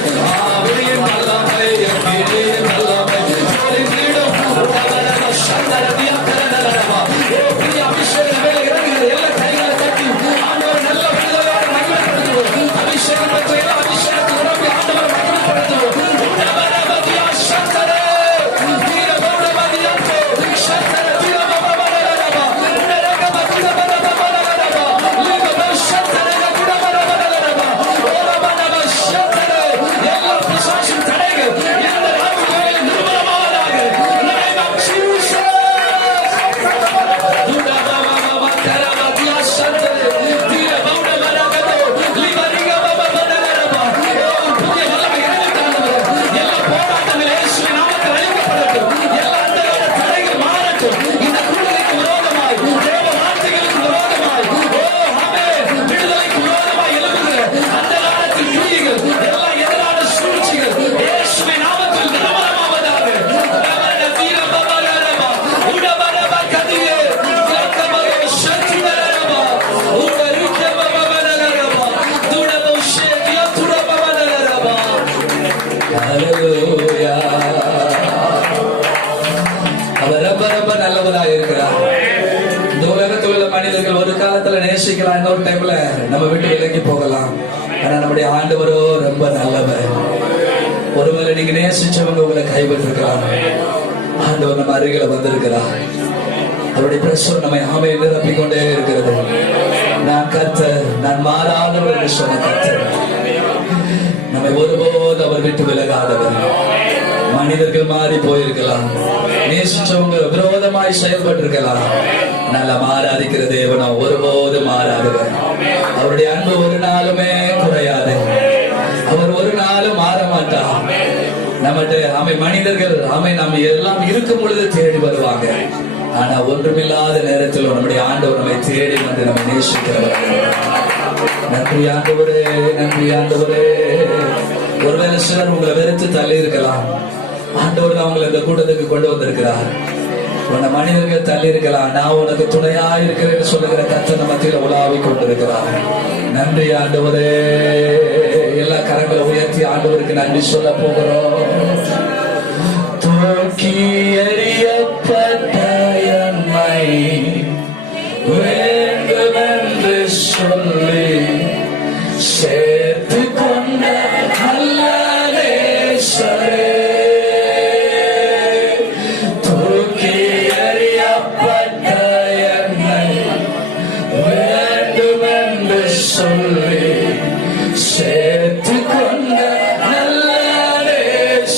ஆவியின் வல்லமை அக்கினியின் வல்லமை பொழிந்திடும் உன்னதன சந்தரதியந்தரனரவா ஓ பிரிய அபிஷேகம் மேலே இறங்குகிறது எல்லா கைகளை தட்டி ஆண்டவர் நல்ல விடுதலையோடு மகிமைப்படுத்துவோம் அபிஷேகம் பெற்ற எல்லா அபிஷேகத்தை உணர்ந்து ஆண்டவர் மகிமைப்படுத்துவோம் உன்னதனபதியா சந்தரே வீரபௌடபதியந்தோ சந்தர வீரபௌடபதரவா உன்னரகபதியபதபதரவா லீகபௌ சந்தரக குடபரபதரவா ஓரபதப சந்தரே எல்லா பிசாசின் தடைகள் இந்த நாட்களில் நிர்மூலமாவதாக in the name of Jesus. அவர் ரொம்ப நல்லவராக இருக்கிறார். இந்த உலகத்தில் உள்ள மனிதர்கள் ஒரு காலத்துல நேசிக்கலாம், இன்னொரு டைம்ல நம்ம விட்டு விலகி போகலாம். ஆனா நம்முடைய ஆண்டவரோ ரொம்ப நல்லவர். ஒருவேளை நீங்க நேசிச்சவங்க உங்களை கைவிட்டிருக்கலாம், ஆண்டவர் நம்ம அருகில வந்திருக்கிறார். அவருடைய பிரசனம் நம்மை ஆமை நிரப்பிக் கொண்டே இருக்கிறது. நான் கர்த்தர், நான் மாறாதவர் என்று சொன்ன கர்த்தர் நம்மை ஒருபோது அவர் விட்டு விலகாதவர். மனிதர்கள் மாறி போயிருக்கலாம், நேசிச்சவங்க விரோதமாய் செயல்பட்டிருக்கலாம், நல்ல மாறாதிக்கிற தேவனோ ஒருபோது மாறாதவர். அவருடைய அன்பு ஒரு நாளுமே குறையாது. அவர் ஒரு நாளும் மாற மாட்டார். நம்மகிட்ட மனிதர்கள் நாம் எல்லாம் இருக்கும் பொழுது தேடி வருவாங்க. ஆனா ஒன்றுமில்லாத நேரத்தில் நம்முடைய ஆண்டவர் நம்மை தேடி வந்து நம்ம நேசிக்கிறவர். நன்றி ஆண்டவரே, நன்றி ஆண்டவரே. ஒருவேளை சிலர் உங்களை வெறுத்து தள்ளி இருக்கலாம், ஆண்டவர் அவங்களை இந்த கூட்டத்துக்கு கொண்டு வந்திருக்கிறார். உன்னை மனிதர்கள் தள்ளி இருக்கலாம், நான் உனக்கு துணையா இருக்கிறேன்னு சொல்லுகிற கர்த்தர் மத்தியில உலாவி கொண்டிருக்கிறார். நன்றி ஆண்டவரே. எல்லா கரங்களை உயர்த்தி ஆண்டவருக்கு நன்றி சொல்ல போகிறோம். தூக்கி எறியப்பட்ட எம்மை வேண்டுமென்று சொல்லி சேர்த்து கொண்ட நல்ல நேசரே, தூக்கி எறியப்பட்ட எம்மை வேண்டுமென்று சொல்லி சேர்த்து கொண்ட நல்ல நேசரே,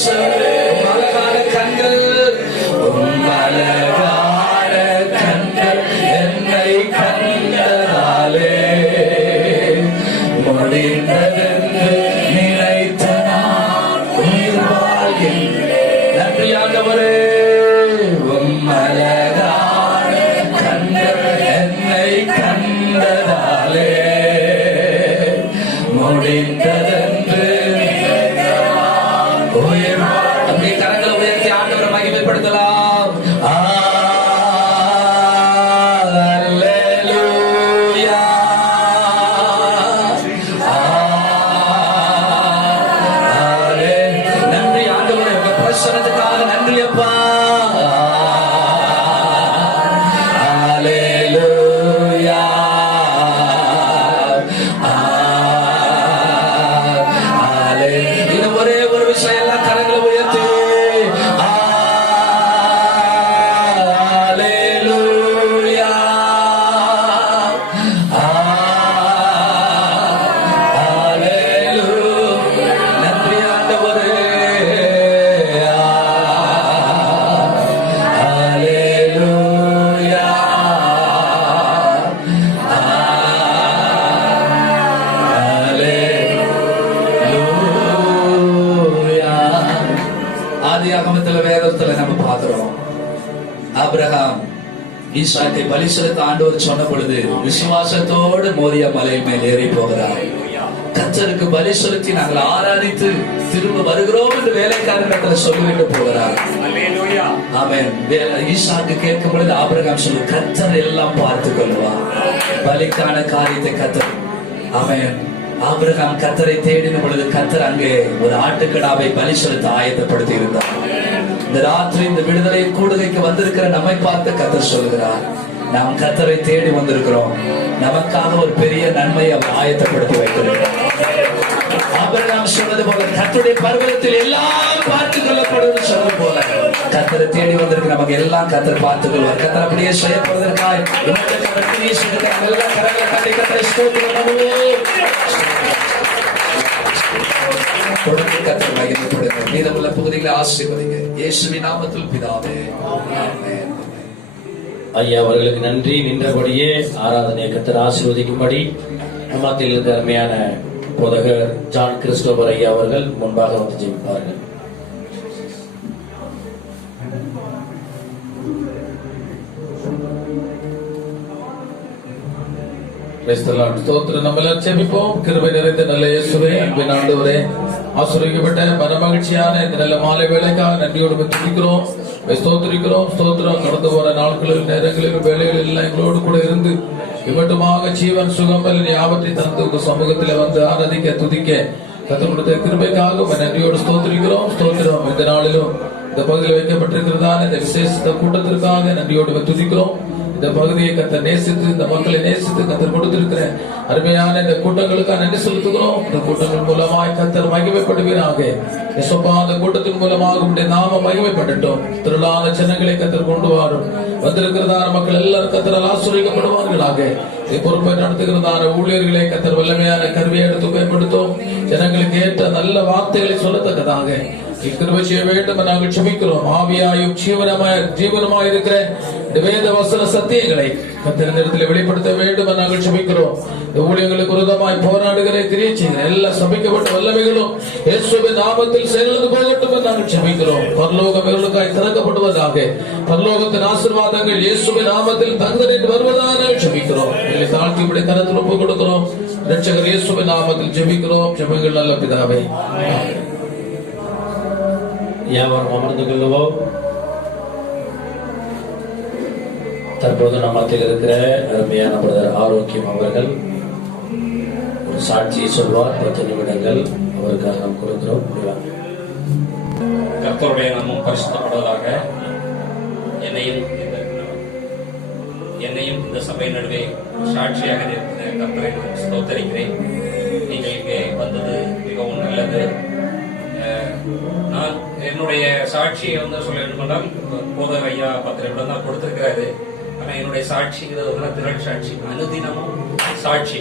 ஆபிரகாம் ஈசாக்கை பலி செலுத்த ஆண்டவர் சொன்ன பொழுது விசுவாசத்தோடு மோரியா மலை மேல் ஏறி போகிறார். கர்த்தருக்கு பலி செலுத்தி நாங்கள் ஆராதித்து திரும்ப வருகிறோம் என்று வேலைக்காரர்கள் சொல்லிவிட்டு போகிறார். ஆமென். ஈசாக்கு கேட்கும் பொழுது ஆபிரகாம் சொல்லு, கர்த்தர் எல்லாம் பார்த்துக் கொள்வார், பலிக்கான காரியத்தை கர்த்தர். ஆமென். ஆபிரகாம் கர்த்தரை தேடின பொழுது கர்த்தர் அங்கே ஒரு ஆட்டுக்கடாவை பலி செலுத்த ஆயத்தப்படுத்தி இருந்தார். இந்த ராத்திரி இந்த விடுதலை கூடுகைக்கு வந்திருக்கிற நம்மை பார்த்து கர்த்தர் சொல்கிறார், நாம் கர்த்தரை தேடி வந்திருக்கிறோம், நமக்காக ஒரு பெரிய நன்மையை அவர் ஆயத்தப்படுத்தி வைத்திருக்கிறார். ஆபிரகாம் சொன்னது போல கர்த்தருடைய பர்வதத்தில் எல்லாம் பார்த்துக் கொள்ளப்படும் சொன்னது போல கர்த்தரை தேடி வந்திருக்கு நமக்கு எல்லாம் கர்த்தர் பார்த்துக் கொள்வார். கர்த்தர் அப்படியே செய்யப்படுவதற்காய் கர்த்தர் மகிமைப்படுங்க. மீதமுள்ள பகுதிகளை ஆசீர்வதிங்க இயேசுவின் நாமத்தில் பிதாவே, ஆமென். ஐயா அவர்களுக்கு நன்றி. நின்றபடியே ஆராதனை கர்த்தர் ஆசீர்வதிக்கும்படி நம்மத்தில் இருந்த அருமையான போதகர் ஜான் கிறிஸ்டோபர் ஐயா அவர்கள் முன்பாக வந்து ஜெபிப்பார்கள். ஸ்தோத்திரம். நம்ம எல்லாம் ஜெபிப்போம். கிருபை நிறைந்த நல்ல இயேசுவே, அன்பின் ஆண்டவரே, ஆசீர்வதிக்கப்பட்ட மனமகிழ்ச்சியான இந்த நல்ல மாலை வேளைக்காக நன்றியோடு துதிக்கிறோம், ஸ்தோத்திரிக்கிறோம். ஸ்தோத்திரம். கடந்து போற நாட்களில், நேரங்களில், வேலைகளில் எல்லாம் எங்களோடு கூட இருந்து இவட்டுமாக ஜீவன் சுகம்பல் ஞாபகத்தை தந்து உங்க சமூகத்தில் வந்து ஆராதிக்க துதிக்க கற்றுக் கொடுத்த கிருபைக்காக நன்றியோடு ஸ்தோத்திரிக்கிறோம். ஸ்தோத்திரம். இந்த நாளிலும் இந்த பகுதியில் வைக்கப்பட்டிருக்கிறதான இந்த விசேஷ கூட்டத்திற்காக நன்றியோடு துதிக்கிறோம். இந்த பகுதியை கர்த்தர் நேசித்து, இந்த மக்களை நேசித்து கர்த்தர் கொடுத்திருக்கிற அருமையான இந்த கூட்டங்களுக்காக நன்றி செலுத்துகிறோம். இந்த கூட்டங்கள் மூலமாய் கர்த்தர் மகிமைப்படுவீராக. அந்த கூட்டத்தின் மூலமாக உடைய நாம மகிமைப்படட்டும். திரளான ஜனங்களை கர்த்தர் கொண்டு வரும். வந்திருக்கிறதான மக்கள் எல்லாரும் கர்த்தரால் ஆசீர்வதிக்கப்படுவார்களாக. இதை பொறுப்பை நடத்துகிறதான ஊழியர்களை கர்த்தர் வல்லமையான கருவியை எடுத்து பயன்படுத்தும். ஜனங்களுக்கு ஏற்ற நல்ல வார்த்தைகளை சொல்லத்தக்கதாக கிருபை செய்ய வேண்டும் என நாங்கள் ஜெபிக்கிறோம். ஆவியாயும் ஜீவனமாய் இருக்கிற வேத வசன சத்தியங்களை கர்த்தரிடத்தில் வெளிப்படுத்த வேண்டும் என நாங்கள் ஜெபிக்கிறோம். இந்த ஊழியர்களுக்கு விரோதமாய் போராடுகிற கிரியை செய்கிற எல்லா சபிக்கப்பட்ட வல்லமைகளும் இயேசுவின் நாமத்தில் செயல்பட்டு போகட்டும் என்று நாங்கள் ஜெபிக்கிறோம். பரலோகம் இவர்களுக்காய் திறக்கப்படுவதாக. பரலோகத்தின் ஆசீர்வாதங்கள் இயேசுவின் நாமத்தில் தங்குதல் வருவதாக நாங்கள் ஜெபிக்கிறோம். எங்களை தாழ்த்தி இப்படி கரத்தில் ஒப்புக் கொடுக்கிறோம். இரட்சகர் இயேசுவின் நாமத்தில் ஜெபிக்கிறோம். ஜெபங்கள் நல்ல பிதாவே. யாவரும் அமர்ந்து கொள்ளுவோம். தற்போது நம்மத்தில் இருக்கிற அருமையான பிரதர் ஆரோக்கியம் அவர்கள் ஒரு சாட்சியை சொல்வார். 10 நிமிடங்கள் அவருக்காக நாம் கொடுக்கிறோம். கர்த்தருடைய நாமம் பரிசுத்தப்படுவதாக. என்னையும் இந்த சபை நடுவே சாட்சியாக நிறுத்தின கர்த்தரை நான் ஸ்தோத்தரிக்கிறேன். நீங்கள் இங்கே வந்தது மிகவும் நல்லது. நான் என்னுடைய சாட்சியை சொல்ல வேண்டும் என்றால் போதர் ஐயா 10 நிமிடம் தான் கொடுத்திருக்கிறாரு. ஆனா என்னுடைய சாட்சிங்கிறது திரள் சாட்சி, அனுதினமும் சாட்சி.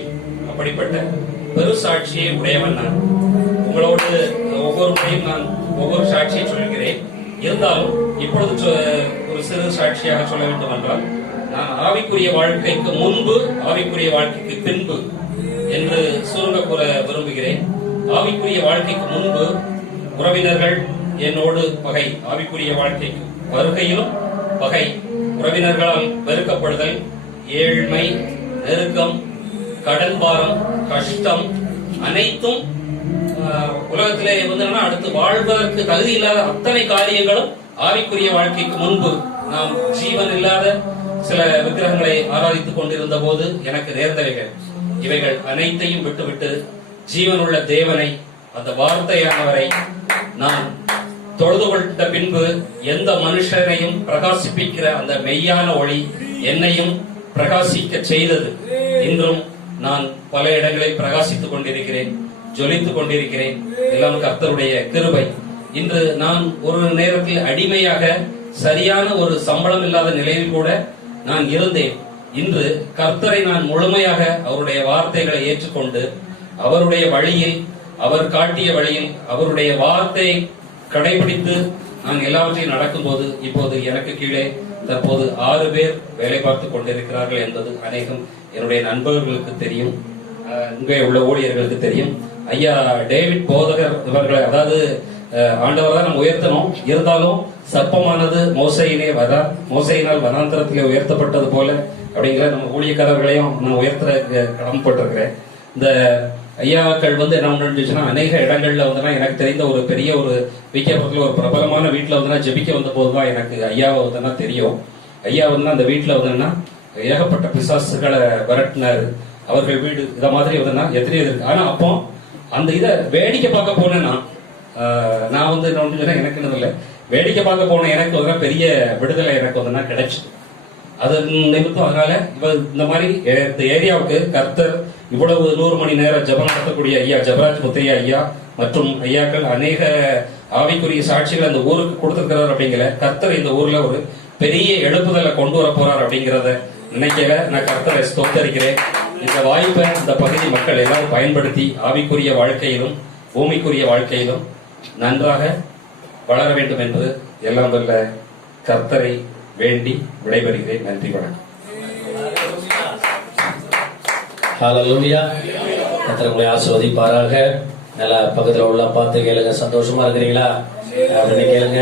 அப்படிப்பட்ட பெரு சாட்சியை உடையவன் நான். உங்களோடு ஒவ்வொரு முறையும் நான் ஒவ்வொரு சாட்சியை சொல்கிறேன். இருந்தாலும் இப்பொழுது ஒரு சிறு சாட்சியாக சொல்ல வேண்டும் என்றால், நான் ஆவிக்குரிய வாழ்க்கைக்கு முன்பு, ஆவிக்குரிய வாழ்க்கைக்கு பின்பு என்று சுருங்க கூற விரும்புகிறேன். ஆவிக்குரிய வாழ்க்கைக்கு முன்பு உறவினர்கள் என்னோடு பகை, ஆவிக்குரிய வாழ்க்கைக்கு வருகையிலும் பகை, உறவினர்களால் வெறுக்கப்படுதல், ஏழ்மை, நெருக்கம், கடன் பாரம், கஷ்டம் அனைத்தும் உலகத்திலே அடுத்து வாழ்வதற்கு தகுதி இல்லாத அத்தனை காரியங்களும் ஆவிக்குரிய வாழ்க்கைக்கு முன்பு நாம் ஜீவன் இல்லாத சில விக்கிரகங்களை ஆராதித்துக் கொண்டிருந்த போது எனக்கு நேர்ந்தவைகள். இவைகள் அனைத்தையும் விட்டுவிட்டு ஜீவனுள்ள தேவனை, அந்த வார்த்தையானவரை நான் தொழுது கொண்ட பின்பு எந்த மனுஷனையும் பிரகாசிப்பிக்கிற அந்த மெய்யான ஒளி என்னையும் பிரகாசிக்க செய்தது. இன்றும் நான் பல இடங்களில் பிரகாசித்துக் கொண்டிருக்கிறேன், ஜொலித்துக் கொண்டிருக்கிறேன். எல்லாம் கர்த்தருடைய கிருபை. இன்று நான் ஒரு நேரத்தில் அடிமையாக சரியான ஒரு சம்பளம் இல்லாத நிலையில் கூட நான் இருந்தேன். இன்று கர்த்தரை நான் முழுமையாக அவருடைய வார்த்தைகளை ஏற்றுக்கொண்டு அவருடைய வழியில், அவர் காட்டிய வழியில், அவருடைய வார்த்தையை கடைபிடித்து நான் எல்லாவற்றையும் நடக்கும்போது இப்போது எனக்கு கீழே தற்போது 6 பேர் வேலை பார்த்துக் கொண்டிருக்கிறார்கள் என்பது அநேகம் என்னுடைய நண்பர்களுக்கு தெரியும், இங்கே உள்ள ஊழியர்களுக்கு தெரியும். ஐயா டேவிட் போதகர் இவர்கள், அதாவது ஆண்டவர் தான் நம்ம உயர்த்தணும். இருந்தாலும் சர்ப்பமானது மோசையினால் வனாந்தரத்திலே உயர்த்தப்பட்டது போல அப்படிங்கிற நம்ம ஊழியக்காரர்களையும் நான் உயர்த்த கடமைப்பட்டிருக்கிறேன். இந்த ஐயாக்கள் என்ன பண்ணுச்சுன்னா, அநேக இடங்கள்ல எனக்கு தெரிந்த ஒரு பெரிய ஒரு விக்கிரத்துல ஒரு பிரபலமான வீட்டுல ஜெபிக்க வந்த போதுதான் எனக்கு ஐயாவை தெரியும். ஐயா அந்த வீட்டுல ஏகப்பட்ட பிசாசுகளை விரட்டினாரு. அவர்கள் வீடு இத மாதிரி எத்தனையோ இருக்கு. ஆனா அப்போ அந்த இதை வேடிக்கை பார்க்க போனேன்னா, நான் எனக்கு இல்லை, வேடிக்கை பார்க்க போன எனக்கு பெரிய விடுதலை எனக்கு கிடைச்சு. அது நிமித்தம் அதனால இந்த மாதிரி இந்த ஏரியாவுக்கு கர்த்தர் இவ்வளவு 100 மணி நேரம் ஜெபம் நடத்தக்கூடிய ஐயா ஜெபராஜ் முத்தையா ஐயா மற்றும் ஐயாக்கள் அநேக ஆவிக்குரிய சாட்சிகள் அந்த ஊருக்கு கொடுத்திருக்கிறார். அப்படிங்கிற கர்த்தர் இந்த ஊர்ல ஒரு பெரிய எழுப்புதலை கொண்டு வர போறார் அப்படிங்கிறத நினைக்கல. நான் கர்த்தரை ஸ்தோத்தரிக்கிறேன். இந்த வாய்ப்பை இந்த பகுதி மக்கள் எல்லாரும் பயன்படுத்தி ஆவிக்குரிய வாழ்க்கையிலும் பூமிக்குரிய வாழ்க்கையிலும் நன்றாக வளர வேண்டும் என்று எல்லாம் வல்ல கர்த்தரை வேண்டி விடைபெறுகிறேன். நன்றி, வணக்கம். ஹல்லேலூயா. கர்த்தர் உங்களை ஆசீர்வதிப்பாராக. நல்லா பக்கத்துல உள்ள பார்த்து கேளுங்க. சந்தோஷமா இருக்கிறீங்களா அப்படின்னு கேளுங்க.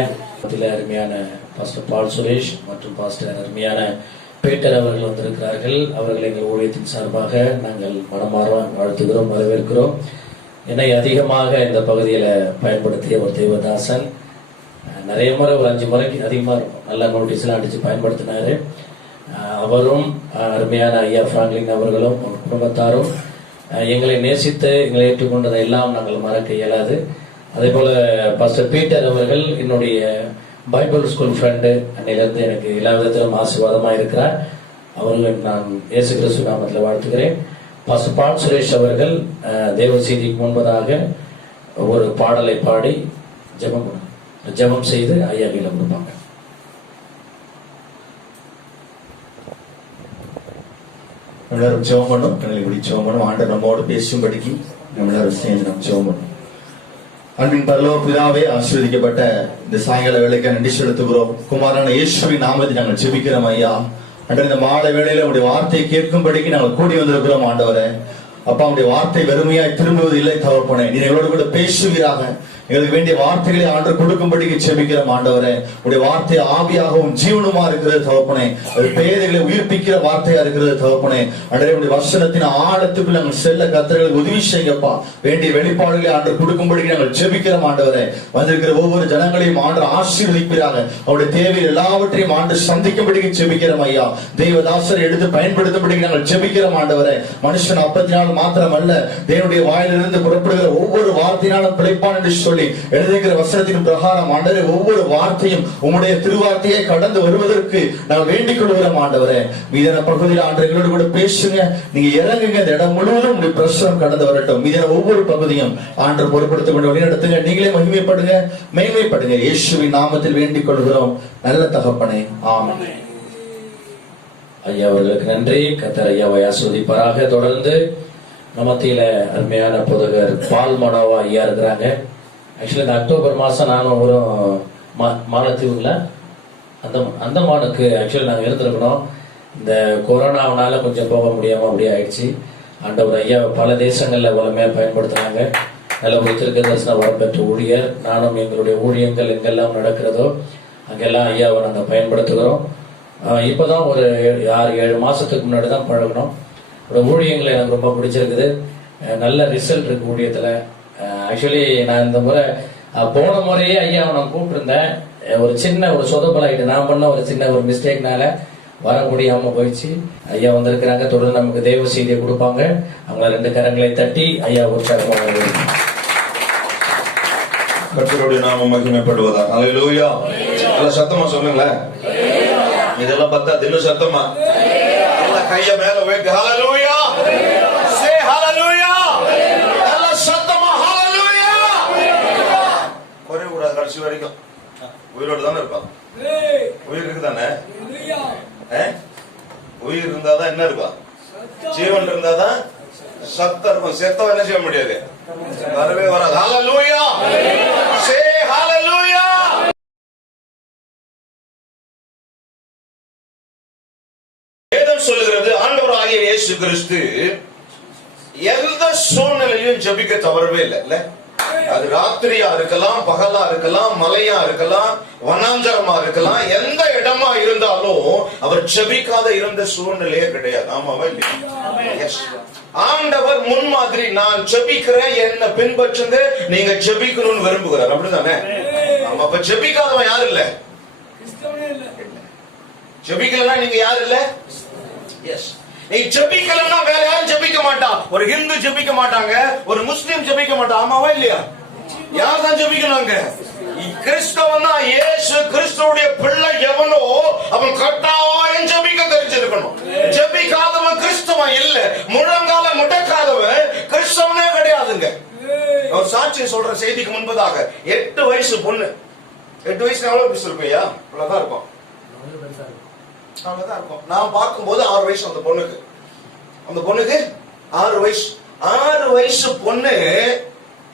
அருமையான பாஸ்டர் பால் சுரேஷ் மற்றும் பாஸ்டர் அருமையான பீட்டர் அவர்கள் வந்திருக்கிறார்கள். அவர்கள் எங்கள் ஊழியத்தின் சார்பாக நாங்கள் மனமாற வாழ்த்துகிறோம், வரவேற்கிறோம். என்னை அதிகமாக இந்த பகுதியில் பயன்படுத்திய ஒரு தேவதாசன், நிறைய முறை ஒரு 5 முறைக்கு அதிகமாக இருக்கும், நல்ல நோட்டீஸ்லாம் அடித்து பயன்படுத்தினாரு. அவரும் அருமையான ஐயா பிராங்க்லின் அவர்களும் குடும்பத்தாரும் எங்களை நேசித்து எங்களை ஏற்றுக்கொண்டதை எல்லாம் நாங்கள் மறக்க இயலாது. அதே போல பாஸ்டர் பீட்டர் அவர்கள் என்னுடைய பைபிள் ஸ்கூல் ஃப்ரெண்டு. அன்னையிலிருந்து எனக்கு எல்லா விதத்திலும் ஆசீர்வாதமாக இருக்கிறார். அவர்கள் நான் இயேசு கிறிஸ்து நாமத்தில் வாழ்த்துகிறேன். பாஸ்டர் பால் சுரேஷ் அவர்கள் தேவ செய்திக்கு முன்பதாக ஒரு பாடலை பாடி ஜெபம் செய்து ஐயா கையில கொடுப்பாங்க. எல்லாரும் ஜெபம் பண்ணும். கண்களை ஜெபம் பண்ணும். ஆண்டவர் நம்மோடு பேசும்படிக்கு நம்ம எல்லாரும் சேர்ந்து நம்ம ஜெபம் பண்ணும். அன்பின் பரலோக பிதாவே, ஆசீர்வதிக்கப்பட்ட இந்த சாயங்கால வேலைக்கு நன்றி செலுத்துகிறோம். குமாரான இயேசுவின் நாமத்தை நாங்கள் ஜெபிக்கிறோம் ஐயா. அன்று இந்த மாலை வேளையில உடைய வார்த்தையை கேட்கும்படிக்கு நாங்கள் கூடி வந்திருக்கிறோம் ஆண்டவரே. அப்பா, உடைய வார்த்தை வெறுமையாய் திரும்புவது இல்லை தகப்பனே. நீ எங்களோடு கூட பேசுவீராக. எங்களுக்கு வேண்டிய வார்த்தைகளை ஆண்டு கொடுக்கும்படிக்கு ஜெபிக்கிறோம் ஆண்டவரே. உடைய வார்த்தை ஆவியாகவும் ஜீவனுமா இருக்கிறது தகப்பனே. அது பேதைகளை உயிர்ப்பிக்கிற வார்த்தையா இருக்கிறது தகப்பனே. அன்றே உடைய வசனத்தின் ஆழத்துக்குள் நாங்கள் செல்ல கர்த்தர்களுக்கு உதவி செய்யப்பா. வேண்டிய வெளிப்பாடுகளை ஆண்டு கொடுக்கும்படிக்கு நாங்கள் ஜெபிக்கிறோம் ஆண்டவரே. வந்திருக்கிற ஒவ்வொரு ஜனங்களையும் ஆண்டு ஆசீர்வதிப்பீராக. அவருடைய தேவையில் எல்லாவற்றையும் ஆண்டு சந்திக்கும்படிக்கு ஜெபிக்கிறோம் ஐயா. தேவதாசரை எடுத்து பயன்படுத்தும்படிக்கு நாங்கள் ஜெபிக்கிறோம் ஆண்டவரே. மனுஷன் அப்பத்தினால் மாத்திரமல்ல, தேவனுடைய வாயிலிருந்து புறப்படுகிற ஒவ்வொரு வார்த்தையினாலும் பிழைப்பான் என்று சொல்லி எழுதுகிற வசனத்தின் பிரகாரம் ஆண்டவரே, ஒவ்வொரு வார்த்தையும் உம்முடைய திருவார்த்தையை கடந்து வருவதற்கு நான் வேண்டிக் கொள்கிறோம் ஆண்டவரே. மீதான பகுதியில் ஆண்டு எங்களோடு கூட பேசுங்க. நீங்க இறங்குங்க. இந்த இடம் முழுவதும் உங்களுடைய பிரசனம் கடந்து வரட்டும். மீதான ஒவ்வொரு பகுதியும் ஆண்டு பொறுப்படுத்திக் கொண்டு வழி நடத்துங்க. நீங்களே மகிமைப்படுங்க, மேன்மைப்படுங்க. இயேசுவின் நாமத்தில் வேண்டிக் கொள்கிறோம் நல்ல தகப்பனே, ஆமென். ஐயா அவர்களுக்கு நன்றி. கர்த்தர் ஐயாவை ஆசீர்வதிப்பாராக. தொடர்ந்து மத்தியில அருமையான போதகர் பால் மனோவா ஐயா இருக்கிறாங்க. ஆக்சுவலி இந்த அக்டோபர் மாசம் நானும் ஒரு மாலத்தீவுல அந்தமானுக்கு ஆக்சுவலி நாங்கள் இருந்திருக்கணும். இந்த கொரோனாவனால கொஞ்சம் போக முடியாம அப்படியே ஆயிடுச்சு. ஆண்டவர் ஐயா பல தேசங்கள்ல வளமையா பயன்படுத்தினாங்க. நல்ல ஒரு தீர்க்கதரிசன வரம் பெற்ற ஊழியர். நானும் எங்களுடைய ஊழியங்கள் எங்கெல்லாம் நடக்கிறதோ அங்கெல்லாம் ஐயாவை நாங்கள் பயன்படுத்துகிறோம். இப்போதான் ஒரு 6-7 மாசத்துக்கு முன்னாடி தான் பழகணும். ஊழியங்களை எனக்கு ரொம்ப பிடிச்சிருக்குது. நல்ல ரிசல்ட் இருக்கு ஊழியத்துல. ஆக்சுவலி நான் இந்த முறை போன முறையே ஐயாவை நான் கூப்பிட்டுருந்தேன். ஒரு சின்ன ஒரு சொதப்பலாயிட்டு, நான் பண்ண ஒரு சின்ன ஒரு மிஸ்டேக்னால வர முடியாம போயிடுச்சு. ஐயா வந்திருக்கிறாங்க. தொடர்ந்து நமக்கு தெய்வ செய்தியை கொடுப்பாங்க. அவங்க 2 கரங்களை தட்டி ஐயா உற்சாகமாக கர்த்தருடைய நாமம் மகிமைப்படுவதாக. ஹல்லேலூயா. எல்லாம் சத்தமா சொல்லுங்களேன். இதெல்லாம் பார்த்தா இன்னும் சத்தமா எல்லாம் கைய மேல உயர்த்தி ஹல்லேலூயா. சே ஹல்லேலூயா. எல்லாம் சத்தமா ஹல்லேலூயா. குறைய கூடாது. கடைசி வரைக்கும் உயிரோடு தானே இருப்பான். உயிர் இருக்குதானே? உயிர் இருந்தாதான் என்ன இருக்கும்? ஜீவன் இருந்தாதான் சத்தம் இருக்கும். செத்தவன் என்ன செய்ய முடியாது, வரவே வராது. ஹல்லேலூயா. சே ஹல்லேலூயா. வேதம் சொல்லுகிறது, ஆண்டவர் ஆகிய இயேசு கிறிஸ்து எந்த சூழ்நிலையும் ஜெபிக்க தவறவே இல்லை. அது ராத்திரியா இருக்கலாம், பகலா இருக்கலாம், மலையா இருக்கலாம், வனாந்தரமா இருக்கலாம், எந்த இடமா இருந்தாலும் அவர் ஜெபிக்காத இருந்த சூழ்நிலையே கிடையாது. ஆமாவா இல்லையா? ஆண்டவர் முன்மாதிரி, நான் ஜெபிக்கிறேன், என்ன பின்பற்றுங்க, நீங்க ஜெபிக்கணும்னு விரும்புகிறார். அப்படிதானே? ஆமா. அப்ப ஜெபிக்காதவன் யாரு இல்ல? ஜெபிக்கலன்னா நீங்க யாரு இல்ல? எஸ். நீ ஜெபிக்கலன்னா வேற யாரும் ஜெபிக்க மாட்டான். ஒரு ஹிந்து ஜெபிக்க மாட்டாங்க, ஒரு முஸ்லிம் ஜெபிக்க மாட்டான். ஆமாவா இல்லையா? யார் தான் ஜெபிக்கணுங்க? கிறிஸ்தவன் தான். இயேசு கிறிஸ்துவுடைய பிள்ளை எவனோ அவன் கட்டாயம் ஜெபிக்க தெரிஞ்சிருக்கணும். ஜெபிக்காதவன் கிறிஸ்தவன் இல்ல. முழங்கால முடக்காதவன் கிறிஸ்தவனே கிடையாதுங்க. ஒரு சாட்சி சொல்ற செய்திக்கு முன்பதாக, 8 வயசு பொண்ணு. 8 வயசுல எவ்வளவு பீஸ் இருப்பையா? அவ்வளவுதான் இருக்கும். அவ்வளவுதான் இருக்கும். நான் பார்க்கும்போது 6 வயசு அந்த பொண்ணுக்கு. அந்த பொண்ணுக்கு 6 வயசு. 6 வயசு பொண்ணு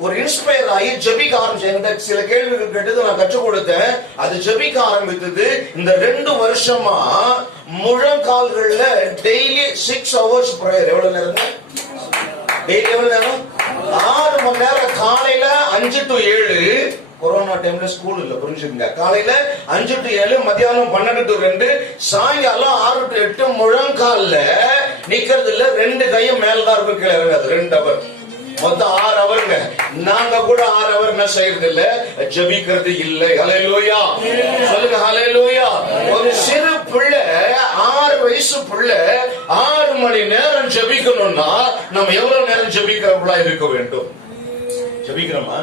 ஒரு இன்ஸ்பயர் ஆகி ஜெபிக்க ஆரம்பிச்சு. சில கேள்விகள் கேட்டது நான் கற்றுக் கொடுத்தேன். அது ஜெபிக்க ஆரம்பித்தது. இந்த 2 வருஷமா முழங்கால்கள்ல டெய்லி 6 hours prayer. எவ்வளவு நேரம்? டெய்லி எவ்வளவு நேரம்? 6 மணி நேரம். காலையில 5 to 7. கொரோனா டைம்ல ஸ்கூல் இல்ல, புரிஞ்சுக்கங்க. காலையில 5 to 7, மத்தியானம் 12 to 2, சாயங்காலம் 6 to 8 முழங்கால்ல நிக்கிறது இல்ல. 2 கையும் மேலதான் இருக்கும், கீழே இறங்காது. 2 hour. மொத்தம் 6 ஹவருங்க. நாங்க கூட 6 ஹவர் என்ன செய்யறது இல்ல, ஜெபிக்கிறது இல்லை. ஹல்லேலூயா சொல்லுங்க, ஹல்லேலூயா. ஒரு சிறு பிள்ளை, 6 வயசு பிள்ளை 6 மணி நேரம் ஜெபிக்கணும்னா நம்ம எவ்வளவு நேரம் ஜெபிக்கிறவங்களா இருக்க வேண்டும்? ஜெபிக்கிறோமா?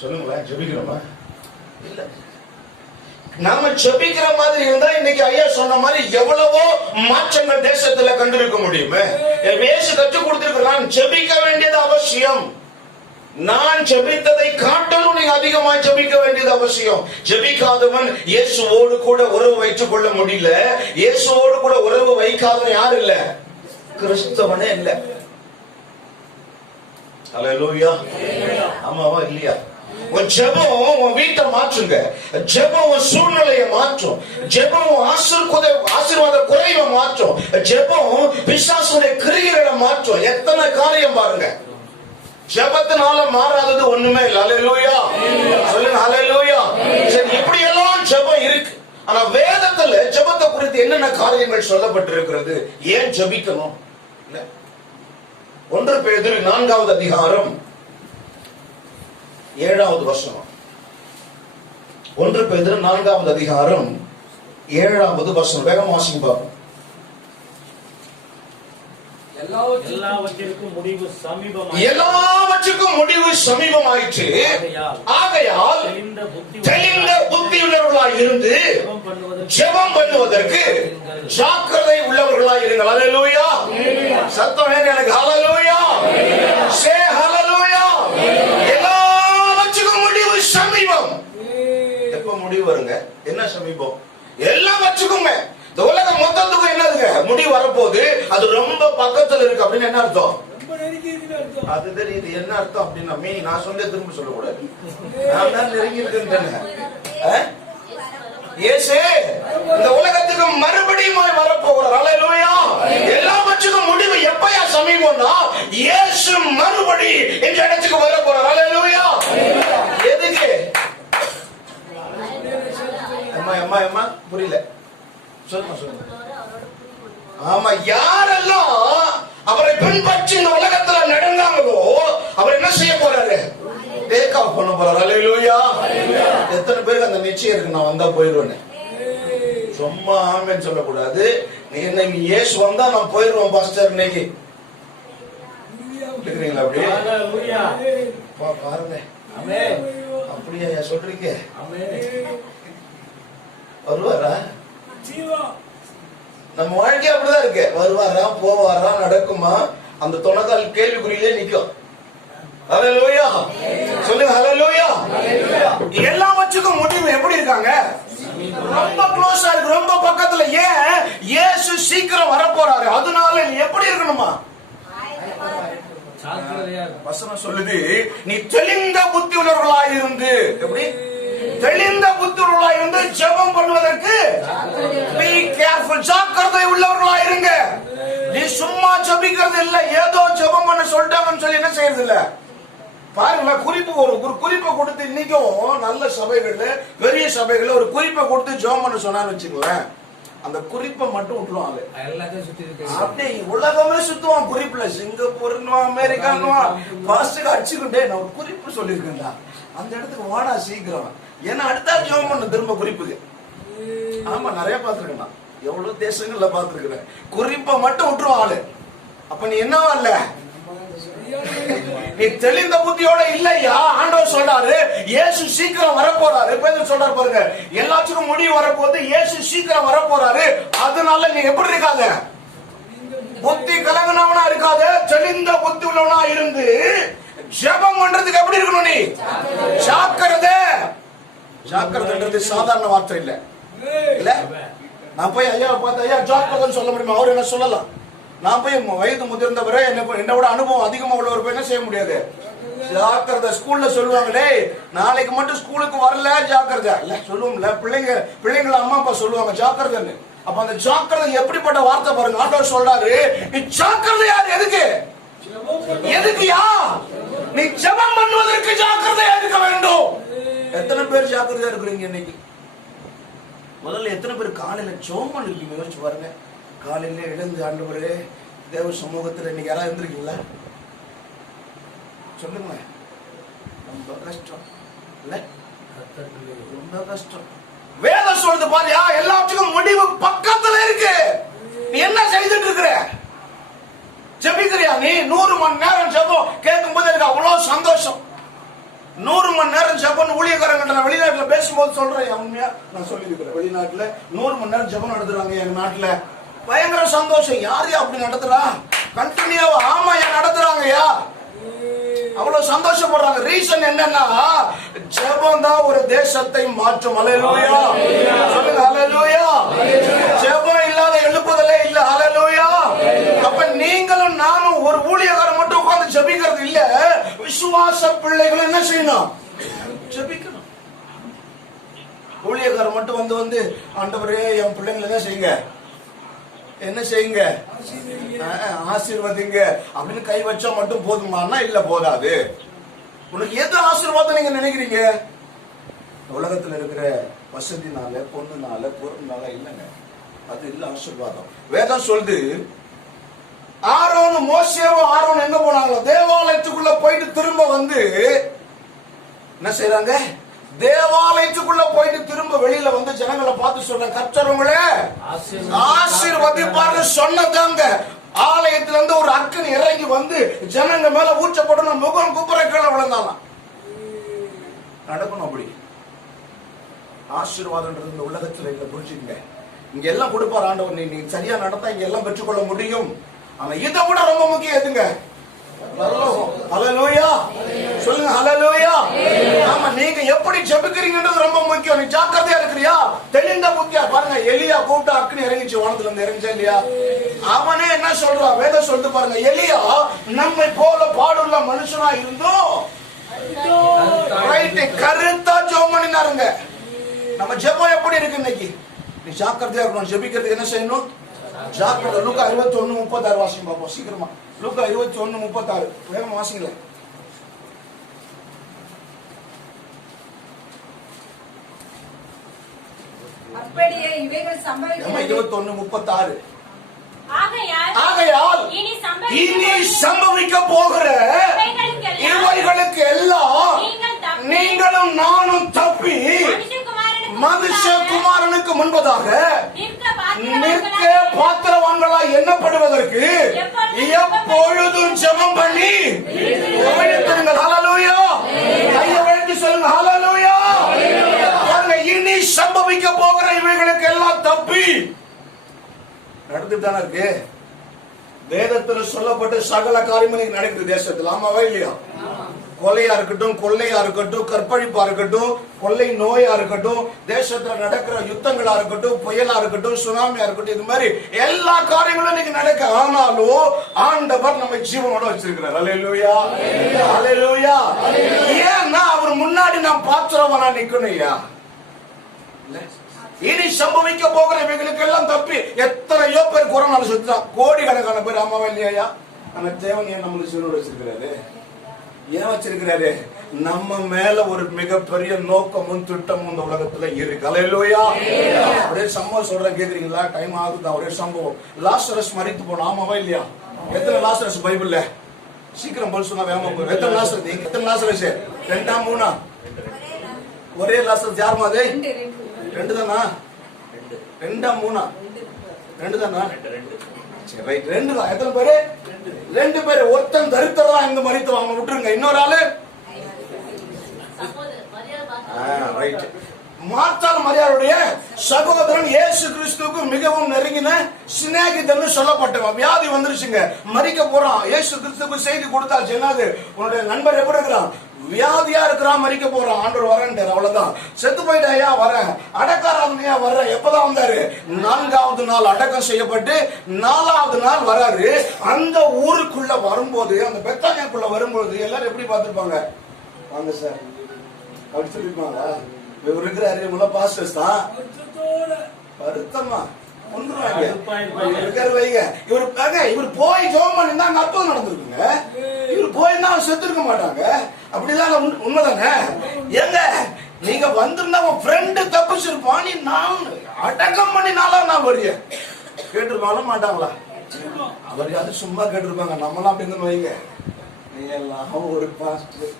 சொல்லுங்களேன், ஜெபிக்கிறோமா? இல்ல. நாம ஜெபிக்கிற மாதிரி இருந்தா இன்னைக்கு ஐயா சொன்ன மாதிரி எவ்வளவோ மாற்றங்கள் தேசத்துல கண்டிருக்க முடியுமே. இயேசு கற்றுக் கொடுத்திருக்கிறான், ஜெபிக்க வேண்டியது அவசியம். நான் ஜெபித்ததை காட்டிலும் நீங்க அதிகமா ஜெபிக்க வேண்டியது அவசியம். ஜெபிக்காதவன் இயேசுவோடு கூட உறவு வைத்துக் கொள்ள முடியல. இயேசுவோடு கூட உறவு வைக்காதவன் யாரு இல்ல? கிறிஸ்தவனே இல்ல. ஹல்லேலூயா. ஆமாவா இல்லையா? உன் ஜெபம் உன் வீட்டை மாற்றுங்க. ஜெபம் உன் சூழ்நிலையை மாற்றும். ஜெபம் ஆசீர்வாத குறைவை மாற்றும். ஜெபம் பிசாசுடைய கிரியைகளை மாற்றும். எத்தனை காரியம் பாருங்க. ஜெபத்தினால மாறாதது ஒண்ணுமே இல்லை. ஹல்லேலூயா சொல்லுங்க, ஹல்லேலூயா. சரி, இப்படி எல்லாம் ஜெபம் இருக்கு. ஆனா வேதத்துல ஜெபத்தை குறித்து என்னென்ன காரியங்கள் சொல்லப்பட்டிருக்கிறது? ஏன் ஜெபிக்கணும்? 1 பேதுரு 4வது அதிகாரம் 7வது வசனம். 1 பேதுரு 4வது அதிகாரம் 7வது வசனம். வேகமா வாசிங்க பாப்போம். எல்லாவற்றிற்கும் முடிவு சமீபமாயிற்று. ஆகையால் தெளிந்த புத்தியுள்ளவர்களாய் இருந்து ஜெபம் பண்ணுவதற்கு ஜாக்கிரதை உள்ளவர்களாய் இருங்கள். ஹல்லேலூயா. சத்தம் வேணும் எனக்கு. ஹல்லேலூயா. சே ஹல்லேலூயா. எல்லாவற்றுக்கும் முடிவு சமீபம். எப்ப முடிவு வருங்க? என்ன சமீபம்? எல்லாவற்றுக்குமே. இந்த உலகம் மொத்தத்துக்கும் என்னதுங்க முடிவு வரப்போகுது. அது ரொம்ப பக்கத்துல இருக்கு அப்படின்னு என்ன அர்த்தம்? அது தெரியுது. என்ன அர்த்தம் அப்படின்னா, நான் சொல்ல திரும்ப சொல்லக்கூடாது. நான் தான் நெருங்கி இருக்குன்னு இயேசு இந்த உலகத்துக்கு மறுபடியும் வரப்போகிறார். ஹல்லேலூயா. எல்லாவற்றுக்கும் முடிவு எப்பயா சமீபம்னா, இயேசு மறுபடி இந்த இடத்துக்கு வரப்போறார். ஹல்லேலூயா. எதுக்கு? அம்மா புரியல, சொல்லுங்க. ஆமா, யாரெல்லாம் அவரை பின்பற்றி இந்த உலகத்துல நடந்தாங்களோ அவர் என்ன செய்ய போறாரு? டேக் ஆஃப் பண்ண போறாரு. ஹல்லேலூயா. எத்தனை பேருக்கு அந்த நிச்சயம் இருக்கு, நான் வந்தா போயிடுவேன்? சும்மா ஆமென் சொல்லக்கூடாது. நீ இயேசு வந்தா நான் போயிடுவேன் பாஸ்டர் இன்னைக்கு இருக்கிறீங்களா? அப்படியே பாருங்க. அப்படியா சொல்றீங்க? வருவாரா? நம்ம வாழ்க்கை அப்படிதான் இருக்கு. வருவாரா, போவாரா, நடக்குமா? அந்த தொணக்கால் கேள்விக்குறியிலே நிக்கும். ஹல்லேலூயா சொல்லுங்க, ஹல்லேலூயா. எல்லாவற்றுக்கும் முடிவு எப்படி இருக்காங்க? ரொம்ப க்ளோஸா இருக்கு, ரொம்ப பக்கத்துல. ஏன்? இயேசு சீக்கிரம் வரப்போறாரு. அதனால நீ எப்படி இருக்கணுமா? வசனம் சொல்லுது, நீ தெளிந்த புத்தி உள்ளவர்களாய் இருந்து. எப்படி? தெளிந்த புத்தியுள்ளவர்களாய் இருந்து ஜெபம் பண்ணுவதற்கு be careful, ஜாக்கிரதை உள்ளவர்களாய் இருங்க. நீ சும்மா ஜெபிக்கிறது இல்ல, ஏதோ ஜெபம் பண்ண சொல்லிட்டாங்கன்னு சொல்லி என்ன செய்யறது இல்ல, பாருங்களேன், குறிப்பு ஒரு குறிப்பை கொடுத்து இன்னைக்கும் நல்ல சபைகள்ல பெரிய சபைகள்ல ஒரு குறிப்பை கொடுத்து ஜெபம் பண்ண சொன்னான்னு வச்சுங்களேன், அந்த குறிப்பை மட்டும் விட்டுருவாங்க. அப்படியே உலகமே சுத்துவான் குறிப்புல. சிங்கப்பூர்னுவா, அமெரிக்கானுவா, பாஸ்டர் அடிச்சுக்கிட்டே நான் ஒரு குறிப்பு சொல்லியிருக்கேன்டா, அந்த இடத்துக்கு வாடா சீக்கிரம், ஏன்னா அடுத்தா ஜெபம் பண்ண திரும்ப குறிப்புக்கு. ஆமா, நிறைய பார்த்திருக்கேன் நான், எவ்வளவு தேசங்கள்ல பார்த்திருக்கிறேன். குறிப்பை மட்டும் விட்டுருவான் ஆளு. அப்ப நீ என்னவா இல்ல, நீ தெளிந்த புத்தியோட இல்லையா? ஆண்டவர் சொல்றாரு இயேசு சீக்கிரம் வரப்போறாரு. பேதுரு சொல்றாரு பாருங்க, எல்லாத்துக்கும் முடிவு வரப்போகுது, இயேசு சீக்கிரம் வரப்போறாரு. அதனால நீ எப்படி இருக்காத, புத்தி கலங்கினவனா இருக்காத, தெளிந்த புத்தி உள்ளவனா இருந்து ஜெபம் பண்றதுக்கு எப்படி இருக்கணும்? நீ ஜாக்கிரதை. ஜாக்கிரதைன்றது சாதாரண வார்த்தை இல்ல. இல்ல நான் போய் ஐயா பார்த்து ஐயா ஜாக்கிரதைன்னு சொல்ல முடியுமா? அவர் என்ன சொல்லலாம். நான் போய் வயது முதிர்ந்தவரை என்னோட அனுபவம் அதிகமா உள்ளவர் போய் என்ன செய்ய முடியாது. ஜாக்கிரதை. ஸ்கூல்ல சொல்லுவாங்களே, நாளைக்கு மட்டும் ஸ்கூலுக்கு வரல ஜாக்கிரதை இல்ல சொல்லுவோம்ல, பிள்ளைங்கள அம்மா அப்பா சொல்லுவாங்க ஜாக்கிரதைன்னு. அப்ப அந்த ஜாக்கிரதை எப்படிப்பட்ட வார்த்தை பாருங்க. ஆண்டவர் சொல்றாரு நீ ஜாக்கிரதையா எதுக்கு, எதுக்குயா? நீ ஜெபம் பண்ணுவதற்கு ஜாக்கிரதையா இருக்க வேண்டும். எத்தனை பேர் ஜாக்கிரதையா இருக்கிறீங்க இன்னைக்கு? முதல்ல எத்தனை பேர் காலையில ஜெபம் பண்ணிருக்கீங்க? யோசிச்சு பாருங்க. காலையில எழுந்து ஆண்டவரே தேவ சமூகத்துல இன்னைக்கு யாராவது இருந்திருக்கீங்களா? சொல்லுங்க. ரொம்ப கஷ்டம் இல்ல, ரொம்ப கஷ்டம். வேதம் சொல்றது பாரியா, எல்லாத்துக்கும் முடிவு பக்கத்துல இருக்கு. நீ என்ன செய்துட்டு இருக்கிற? ஜெபிக்கிறியா? நீ 100 மணி நேரம் ஜெபம் கேட்கும் போது எனக்கு அவ்வளவு சந்தோஷம். 100 மணி நேரம் ஜெபம் ஊழியக்காரங்க நான் வெளிநாட்டுல பேசும்போது சொல்றேன், உண்மையா நான் சொல்லி இருக்கிறேன். வெளிநாட்டுல 100 மணி நேரம் ஜெபம் நடத்துறாங்க எங்க நாட்டுல. பயங்கர சந்தோஷம். யாரு அப்படி நடத்துறா? கண்டினியூவா. ஆமா, நடத்துறாங்கயா. அவ்வளவு சந்தோஷப்படுறாங்க. ரீசன் என்னன்னா, ஜெபம் தான் ஒரு தேசத்தை மாற்றும். ஹல்லேலூயா சொல்லுங்க. ஹல்லேலூயா. ஜெபம் இல்லாத எழுப்புதலே இல்ல. ஹல்லேலூயா. அப்ப நீங்களும் நானும் ஒரு ஊழியக்காரன் மட்டும் உட்கார்ந்து ஜெபிக்கிறது இல்ல, விசுவாச பிள்ளைகள் என்ன செய்யணும்? ஜெபிக்கணும். ஊழியக்காரன் மட்டும் வந்து ஆண்டவரே என் பிள்ளைங்களை என்ன செய்யுங்க, என்ன செய்யுங்க, ஆசீர்வதிங்க அப்படின்னு கை வச்சா மட்டும் போதுமானா? இல்ல, போதாது. உனக்கு எது ஆசீர்வாதம் நீங்க நினைக்கிறீங்க? உலகத்துல இருக்கிற வசதினால, பொண்ணுனால, பொருள்னால இல்லைங்க, அது இல்ல ஆசீர்வாதம். வேதம் சொல்லுது, ஆரோனும் மோசேவும் ஆரோன் எங்க போனாங்களோ தேவாலயத்துக்குள்ள போயிட்டு திரும்ப வந்து என்ன செய்யறாங்க? தேவாலயத்துக்குள்ள போயிட்டு திரும்ப வெளியில வந்து ஜனங்களை பார்த்து சொல்ற, கர்த்தர் உங்களே ஆசீர்வதிப்பார்னு சொன்னதாங்க. ஆலயத்துல இருந்து ஒரு அக்கன் இறங்கி வந்து ஜனங்க மேல ஊற்றப்பட்டு முகம் குப்புற கீழே விழுந்தாலாம். நடக்கணும் அப்படி. ஆசீர்வாதம்ன்றது இந்த உலகத்துல இல்ல, புரிஞ்சுங்க. இங்க எல்லாம் கொடுப்பார் ஆண்டவர். நீ சரியா நடந்தா இங்க எல்லாம் பெற்றுக்கொள்ள முடியும். ஆனா இதை விட ரொம்ப முக்கியம் எதுங்க? ஹல்லேலூயா சொல்லுங்க. ஹல்லேலூயா. ஆமா, நீங்க எப்படி ஜெபிக்கிறீங்கன்றது ரொம்ப முக்கியம். நீ ஜாக்கிரதையா இருக்கிறியா? தெளிந்த புத்தியா பாருங்க. எலியா கூப்பிட்டு அக்னி இறங்கிச்சு, வானத்துல இருந்து இறங்கிச்சா இல்லையா? அவனே என்ன சொல்றான்? வேதம் சொல்லிட்டு பாருங்க, எலியா நம்மை போல பாடுள்ள மனுஷனா இருந்தோம் கருத்தா ஜெபம் பண்ணினாருங்க. நம்ம ஜெபம் எப்படி இருக்கு இன்னைக்கு? நீ ஜாக்கிரதையா இருக்கணும். ஜெபிக்கிறதுக்கு என்ன செய்யணும்? ஜாக்கிரதை. லூக்கா 21:36 வாசிங்க பாப்போம் சீக்கிரமா. லூக்கா 21:36 வேகமா வாசிங்களே. அப்படியே இவைகள் சம்பவிக்கும். 21:36 ஆகையால் இனி சம்பவிக்க போகிற இவைகளுக்கு எல்லாம் நீங்களும் நானும் தப்பி மனுஷகுமாரனுக்கு முன்பதாக நிற்க பாத்திரவான்களா எண்ணப்படுவதற்கு எப்பொழுதும் ஜெபம் பண்ணி உபயோகித்துங்கள். ஹல்லேலூயா. கையை உயர்த்தி சொல்லுங்க. ஹல்லேலூயா. இனி சம்பவிக்க போகிற இவைகளுக்கு எல்லாம் தப்பி நடந்துட்டு தானே இருக்கு. வேதத்தில் சொல்லப்பட்ட சகல காரியமும் நடக்குது தேசத்தில். ஆமாவா இல்லையா? கொலையா இருக்கட்டும், கொள்ளையா இருக்கட்டும், கற்பழிப்பா இருக்கட்டும், கொள்ளை நோயா இருக்கட்டும், தேசத்துல நடக்கிற யுத்தங்களா இருக்கட்டும், புயலா இருக்கட்டும், சுனாமியா இருக்கட்டும், இது மாதிரி எல்லா காரியங்களும் இன்னைக்கு நடக்க. ஆனாலும் ஆண்டவர் நம்ம ஜீவனோட வச்சிருக்கிறார். ஹல்லேலூயா. ஹல்லேலூயா. ஏன்னா அவர் முன்னாடி நாம் பாத்திரவனா நிக்கணும்யா. இனி சம்பவிக்க போகிற இவைகளுக்கு எல்லாம் தப்பி எத்தனையோ பேர் கொரோனா சுத்தான், கோடிக்கணக்கான பேர். ஆமாவா இல்லையா? ஆனா தேவன் ஏன் நம்மளுக்கு ஜீவனோட வச்சிருக்கிறாரு? ஏன் வச்சிருக்கிறாரு? நம்ம மேல ஒரு மிகப்பெரிய நோக்கமும் திட்டமும் இந்த உலகத்துல இருக்கு. அல்லேலூயா. ஒரே சம்பவம் சொல்றேன், கேக்குறீங்களா? டைம் ஆகுதா? ஒரே சம்பவம். லாசரஸ் மரித்து போன, ஆமாவா இல்லையா? எத்தனை லாசரஸ் பைபிள்ல? சீக்கிரம் போல் சொன்னா வேகமா போயிடும். எத்தனை லாசரஸ்? எத்தனை லாசரஸ்? 2ஆ 3ஆ? ஒரே லாசரஸ். யாருமா அது? 2 தானா? 2ஆ 3ஆ? 2 தானா? சரி, ரைட். 2 தான். எத்தனை பேரு? 2 பேரு. ஒருத்தன் தரித்திரமா இங்க மரித்து வாங்க விட்டுருங்க. இன்னொரு ஆளு ரைட். மார்த்தாள் மரியாளுடைய சகோதரன் இயேசு கிறிஸ்துவுக்கு மிகவும் நெருங்கின சிநேகிதன்னு சொல்லப்பட்டவன். வியாதி வந்துருச்சுங்க, மரிக்க போறான். இயேசு கிறிஸ்துவுக்கு செய்தி கொடுத்தாச்சு. என்னது? உன்னுடைய நண்பர் எப்படி இருக்கிறான்? வியாதியா இருக்கிறான், மரிக்க போறான். ஆண்டவர் வரேன்ட்டார். அவ்வளவுதான். செத்து போயிட்டாயா? வரேன். அடக்காராதனையா? வர்றேன். எப்பதான் வந்தாரு? 4ஆவது நாள் அடக்கம் செய்யப்பட்டு 4ஆவது நாள் வராரு. அந்த ஊருக்குள்ள வரும்போது, அந்த பெத்தானியாக்குள்ள வரும்போது எல்லாரும் எப்படி பார்த்திருப்பாங்க? வாங்க சார் அப்படி சொல்லிருப்பாங்க. இவர் இருக்கிறாரு, இவங்க பாஸ்டர்ஸ் தான். வருத்தமா இவர் போய் ஜோம் பண்ணி தான் அற்புதம் நடந்திருக்குங்க. இவர் போயிருந்தா அவன் செத்து இருக்க மாட்டாங்க. அப்படிதான் உண்மைதானே? எங்க நீங்க வந்திருந்தா உன் ஃப்ரெண்டு தப்பிச்சிருப்பான், நீ நான் அடக்கம் பண்ணி 4ஆம் நாள் வரிய கேட்டிருப்பாங்களா மாட்டாங்களா? அவர் அது சும்மா கேட்டிருப்பாங்க. நம்மளாம் அப்படி இருந்து வைங்க, நீ எல்லாம் ஒரு பாஸ்டர்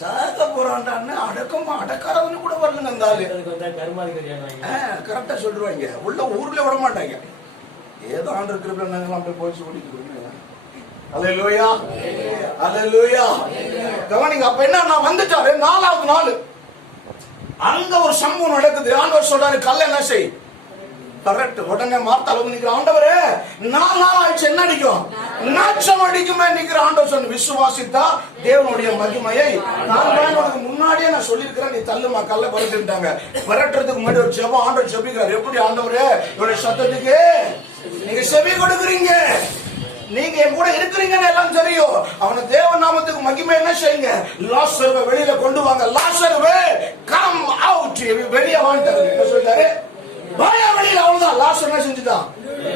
சாக போறான்டான்னு அடக்கமா அடக்காரவனு கூட வரலங்க. அந்த ஆளு கரெக்டா சொல்லிடுவாங்க. உள்ள ஊர்ல விட மாட்டாங்க. ஏதோ ஆண்டு இருக்கிற நாங்களாம் அப்படியே போய் சொல்லிட்டு. அல்லேலூயா, அல்லேலூயா. கவனிங்க. அப்ப என்ன, நான் வந்துட்டாரு 4ஆவது நாள் அங்க ஒரு சம்பவம் நடக்குது. ஆண்டவர் சொல்றாரு, கல்ல என்ன செய்? கரெக்ட். உடனே மார்த்தாள் வந்து நிக்கிற, ஆண்டவரே 4 நாள் ஆயிடுச்சு, என்ன அடிக்கும்? நாச்சம் அடிக்குமே நிக்கிற. ஆண்டவர் சொன்ன, விசுவாசித்தா தேவனுடைய மகிமையை நான் உனக்கு முன்னாடியே நான் சொல்லியிருக்கிறேன், நீ தள்ளுமா கல்ல பரட்டுட்டாங்க. பரட்டுறதுக்கு முன்னாடி ஒரு ஜெபம் ஆண்டவர் ஜெபிக்கிறார். எப்படி? ஆண்டவரே இவருடைய சத்தத்துக்கு நீங்க செவி கொடுக்குறீங்க, நீங்க என் கூட இருக்கிறீங்கன்னு எல்லாம் தெரியும். அவன தேவ நாமத்துக்கு மகிமை என்ன செய்யுங்க? லாசருவை வெளியில கொண்டு வாங்க. லாசருவே கம் அவுட், வெளியே வாங்கிட்டாரு. என்ன சொல்லிட்டாரு? வாயா வெளியில. அவ்வளவுதான். லாஸ்ட் என்ன செஞ்சுட்டான்?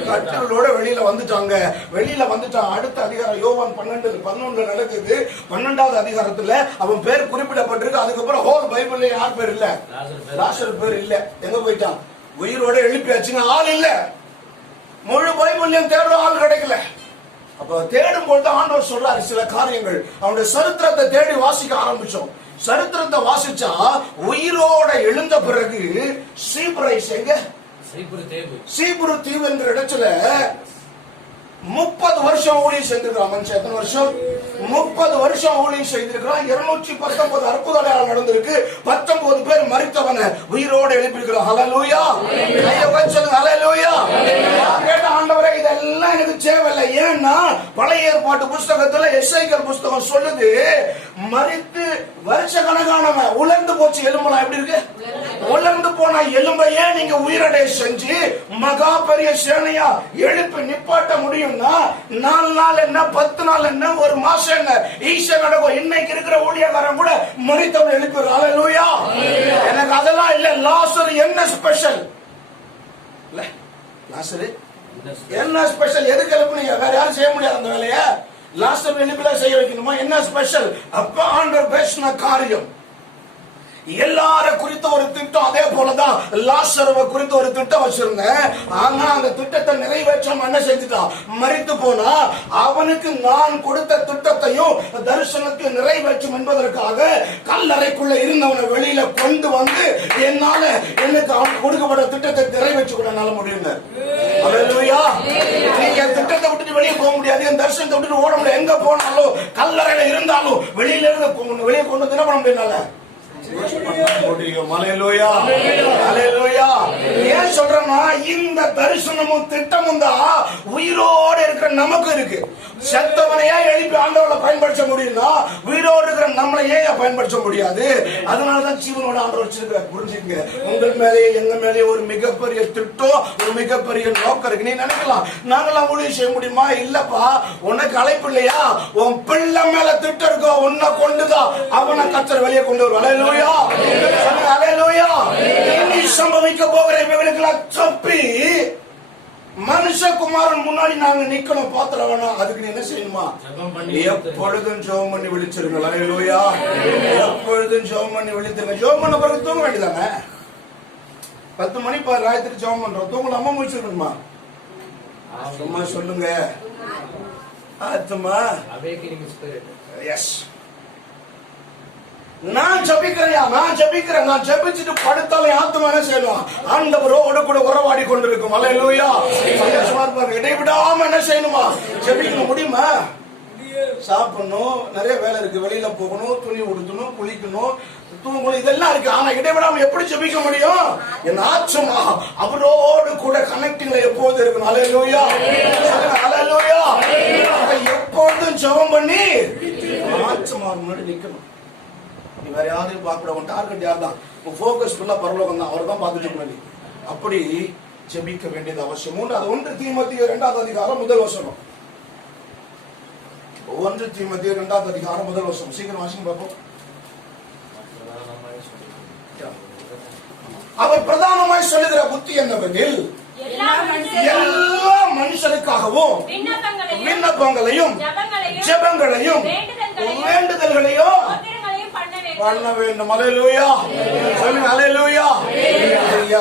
கட்டளோட வெளியில வந்துட்டாங்க. வெளியில வந்துட்டான். அடுத்த அதிகாரம் யோவான் 12:11 நடக்குது. 12வது அதிகாரத்துல அவன் பேர் குறிப்பிடப்பட்டிருக்கு. அதுக்கப்புறம் ஹோல் பைபிள்ல யார் பேர் இல்ல? லாசர் பேர் இல்ல. எங்க போயிட்டான்? உயிரோட எழுப்பியாச்சுங்க, ஆள் இல்ல. முழு பைபிள்லயும் தேடுற ஆள் கிடைக்கல. அப்ப தேடும் பொழுது ஆண்டவர் சொல்றாரு சில காரியங்கள். அவனுடைய சரித்திரத்தை தேடி வாசிக்க ஆரம்பிச்சோம். சரித்திரத்தை வாசிச்சா உயிரோட எழுந்த பிறகு சீப்ரைஸ், எங்க சீப்ரு தீவு என்ற இடத்துல 30 வருஷம் ஊழியம் செய்திருக்கிறான். மனுஷன் எத்தனை வருஷம்? 30 வருஷம் ஊழியம் செய்திருக்கிறான். 219 அற்புத அடையாளம் நடந்திருக்கு. 19 பேர் மரித்தவன உயிரோடு எழுப்பியிருக்கிறான். ஹல்லேலூயா. சொல்லுங்க ஹல்லேலூயா. கேட்ட ஆண்டவரே, இதெல்லாம் எனக்கு தேவையில்லை. ஏன்னா பழைய ஏற்பாட்டு புஸ்தகத்துல எசேக்கியேல் புஸ்தகம் சொல்லுது, மரித்து வருஷ கணக்கானவன் உலர்ந்து போச்சு எலும்பெல்லாம். எப்படி இருக்கு? உலர்ந்து போன எலும்பையே நீங்க உயிரடைய செஞ்சு மகா பெரிய சேனையா எழுப்பி நிப்பாட்ட முடியும்னா 4 நாள் என்ன, 10 நாள் என்ன, ஒரு மாசம் என்ன, ஈஸியா நடக்கும். இன்னைக்கு இருக்கிற ஊழியக்காரன் கூட மரித்தவன் எழுப்பி. ஹல்லேலூயா. எனக்கு அதெல்லாம் இல்ல. லாசர் என்ன ஸ்பெஷல்? லாசர் என்ன ஸ்பெஷல்? எதுக்கு எழுப்புனீங்க? வேற யாரும் செய்ய முடியாது அந்த வேலையை. லாஸ்டர் எழுப்பில செய்ய வைக்கணுமா? என்ன ஸ்பெஷல்? அப்ப ஆண்டவர் பேசின காரியம் எல்லார குறித்த ஒரு திட்டம். அதே போலதான் லாசருவை குறித்த ஒரு திட்டம் வச்சிருந்தேன். ஆனா அந்த திட்டத்தை நிறைவேற்றாம என்ன செஞ்சுட்டான்? மரித்து போனா. அவனுக்கு நான் கொடுத்த திட்டத்தையும் தரிசனத்தை நிறைவேற்றும் என்பதற்காக கல்லறைக்குள்ள இருந்தவனை வெளியில கொண்டு வந்து என்னால எனக்கு அவனுக்கு கொடுக்கப்பட்ட திட்டத்தை நிறைவேற்ற கூட என்னால முடியும். அல்லேலூயா. நீங்க என் திட்டத்தை விட்டுட்டு வெளியே போக முடியாது. என் தரிசனத்தை விட்டுட்டு ஓட முடியாது. எங்க போனாலும் கல்லறையில இருந்தாலும் வெளியில இருந்து வெளியே கொண்டு தின பண்ண முடியல. ஏன் சொல்றேன்னா, இந்த தரிசனமும் திட்டமும் தான் உயிரோடு இருக்கிற நமக்கு இருக்கு. செத்தவனையே எழுப்பி ஆண்டவரை பயன்படுத்த முடியும்னா உயிரோடு இருக்கிற நம்மளை ஏன் பயன்படுத்த முடியாது? அதனாலதான் ஜீவனோட ஆண்டவர் வச்சிருக்கிறார். புரிஞ்சுங்க. உங்கள் மேலேயே எங்க மேலேயே ஒரு மிகப்பெரிய திட்டம், ஒரு மிகப்பெரிய நோக்கம் இருக்கு. நீ நினைக்கலாம் நாங்களாம் ஊழியம் செய்ய முடியுமா? இல்லப்பா, உனக்கு அழைப்பு இல்லையா? உன் பிள்ளை மேல திட்டம் இருக்கோ, உன்னை கொண்டுதான் அவனை கர்த்தர் வெளியே கொண்டு வருவார். இனி சம்பவிக்க போகிற இவர்களுக்கெல்லாம் தப்பி மனுஷகுமாரன் முன்னாடி நாங்க நிக்கணும், பாத்திரம் வேணாம். அதுக்கு நீ என்ன செய்யணுமா? எப்பொழுதும் ஜெபம் பண்ணி விழிச்சிருங்களா? அல்லேலூயா. எப்பொழுதும் ஜெபம் பண்ணி விழித்துங்க. ஜெபம் பண்ண பிறகு தூங்க வேண்டியதானே? 10 மணி ராத்திரி ஜெபம் பண்றோம், தூங்கலாமா முடிச்சிருக்கணுமா? சும்மா சொல்லுங்க. ஆத்துமா எஸ். நான் ஜபிக்கிறேன், நான் ஜபிக்கிறேன். நான் ஜபிச்சுட்டு படுத்தாலும் ஆத்துமா என்ன செய்யணும்? ஆண்டவரோடு கூட உறவாடி கொண்டிருக்கும். அல்லேலூயா. சந்தோஷமா இருப்பாங்க. இடைவிடாம என்ன செய்யணுமா? ஜபிக்க முடியுமா? சாப்பிடணும், நிறைய வேலை இருக்கு, வெளியில போகணும், துணி உடுத்தணும், குளிக்கணும், தூங்கணும், இதெல்லாம் இருக்கு. ஆனா இடைவிடாம எப்படி ஜபிக்க முடியும்? என் ஆத்துமா அவரோடு கூட கனெக்டிங்ல எப்போது இருக்கணும். அல்லேலூயா. அல்லேலூயா. எப்போதும் ஜெபம் பண்ணி ஆத்துமா முன்னாடி நிக்கணும். நீ வேற யாரையும் பார்க்க கூடாது. டார்கெட் யார் தான்? உன் ஃபோக்கஸ் ஃபுல்லா பரலோகம் தான். அவர் தான் பார்த்துட்டு இருக்க. அப்படி ஜெபிக்க வேண்டியது அவசியம். 1 தீமோத்தேயு 2ஆம் அதிகாரம் முதல் வசனம். 1 தீமோத்தேயு 2ஆம் அதிகாரம் முதல் வசனம். சீக்கிரம் வாசிங்க பாப்போம். அவர் பிரதானமாய் சொல்லுகிற புத்தி என்னவெனில், எல்லா மனுஷனுக்காகவும் விண்ணப்பங்களையும் ஜெபங்களையும் வேண்டுதல்களையும் பண்ண வேண்டும். அல்லேலூயா. சொல்லுங்க அல்லேலூயா.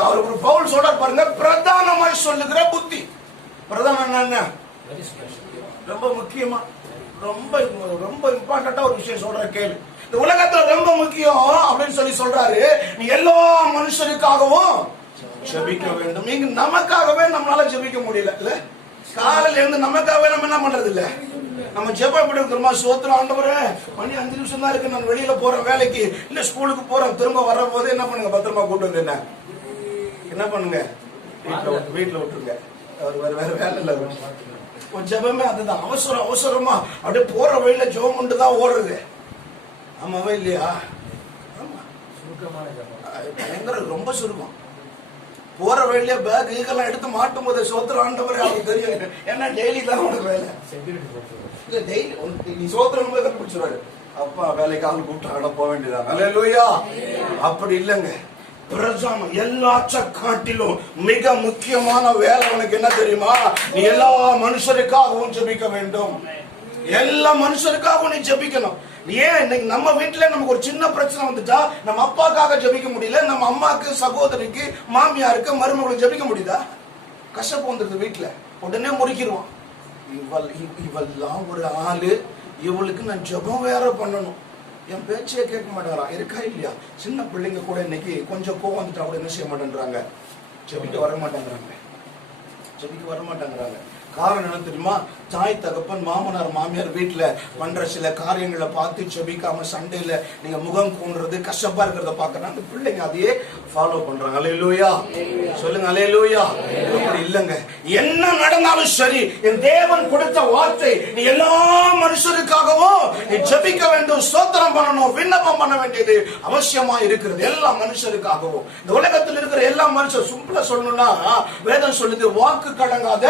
அவர் ஒரு பவுல் சொல்றார் பாருங்க, பிரதானமாய் சொல்லுகிற புத்தி. பிரதானம் என்ன? ரொம்ப முக்கியமா, ரொம்ப ரொம்ப இம்பார்ட்டன்டா ஒரு விஷயம் சொல்ற கேளு. இந்த உலகத்துல ரொம்ப முக்கியம் அப்படின்னு சொல்றாரு. நீ எல்லா மனுஷனுக்காகவும் ஜெபிக்க வேண்டும். நீங்க நமக்காகவே நம்மளால ஜெபிக்க முடியல இல்ல? காலையில இருந்து நமக்காகவே நம்ம என்ன பண்றது இல்ல? நம்ம ஜெபம் எப்படி தெரியுமா? சோத்திரம் ஆண்டவரே, மணி 5 நிமிஷம் தான் இருக்கு, நான் வெளியில போறேன், வேலைக்கு இல்ல ஸ்கூலுக்கு போறேன், திரும்ப வர போது என்ன பண்ணுங்க? பத்திரமா கூட்டு வந்து என்ன பண்ணுங்க? வீட்டுல விட்டுருங்க. அவர் வேற வேலை இல்ல. ஜெபமே அதுதான். அவசரமா அப்படியே போற வழியில ஜெபம் பண்ணிட்டு தான் ஓடுறது. ஆமாவா இல்லையா? பயங்கர ரொம்ப சுருக்கம். போற வழியில பேக் இதெல்லாம் எடுத்து மாட்டும் போது சோத்திரம் ஆண்டவரே அவருக்கு தெரியும். ஏன்னா டெய்லி தான் உனக்கு வேலை இல்ல. டெய்லி நீ சோத்திரம் கண்டுபிடிச்சிருவாரு. அப்பா வேலைக்கு ஆள் கூப்பிட்டாங்க போக வேண்டியதான். அல்லேலூயா. அப்படி இல்லைங்க. பிரதானம் எல்லாச்ச காட்டிலும் மிக முக்கியமான வேலை உனக்கு என்ன தெரியுமா? நீ எல்லா மனுஷருக்காகவும் ஜெபிக்க வேண்டும். எல்லா மனுஷருக்காகவும் நீ ஜெபிக்கணும். ஏன் இன்னைக்கு நம்ம வீட்டுல நமக்கு ஒரு சின்ன பிரச்சனை வந்துட்டா நம்ம அப்பாக்காக ஜெபிக்க முடியல, நம்ம அம்மாக்கு, சகோதரிக்கு, மாமியாருக்கு, மருமகளுக்கு ஜெபிக்க முடியுதா? கஷ்டப்பு வந்துருது வீட்டுல, உடனே முறிக்கிடுவான். இவெல்லாம் ஒரு ஆளு, இவளுக்கு நான் ஜெபம் வேற பண்ணணும். என் பேச்சையே கேட்க மாட்டேங்கிறான். இருக்கா இல்லையா? சின்ன பிள்ளைங்க கூட இன்னைக்கு கொஞ்சம் கோவம் வந்துட்டா கூட என்ன செய்ய மாட்டேன்றாங்க? ஜெபிக்க வர மாட்டேங்கிறாங்க. காரணம் என்ன தெரியுமா? தாய் தகப்பன், மாமனார் மாமியார் வீட்டுல பண்ற சில காரியங்களை பார்த்து ஜெபிக்காம சண்டையில நீங்க முகம் கூண்டுறது, கஷ்டப்பா இருக்கிறத பாக்குறாங்க. அந்த பிள்ளைங்க அதையே ஃபாலோ பண்றாங்க. அல்லேலூயா. சொல்லுங்க அல்லேலூயா. அப்படி இல்லைங்க. என்ன நடந்தாலும் சரி, என் தேவன் கொடுத்த வார்த்தை, நீ எல்லா மனுஷருக்காகவும் நீ ஜெபிக்க வேண்டும், ஸ்தோத்திரம் பண்ணணும், விண்ணப்பம் பண்ண வேண்டியது அவசியமா இருக்கிறது. எல்லா மனுஷருக்காகவும். இந்த உலகத்தில் இருக்கிற எல்லா மனுஷர், சிம்பிளா சொல்லணும்னா வேதம் சொல்லுது, வாக்கு கடங்காத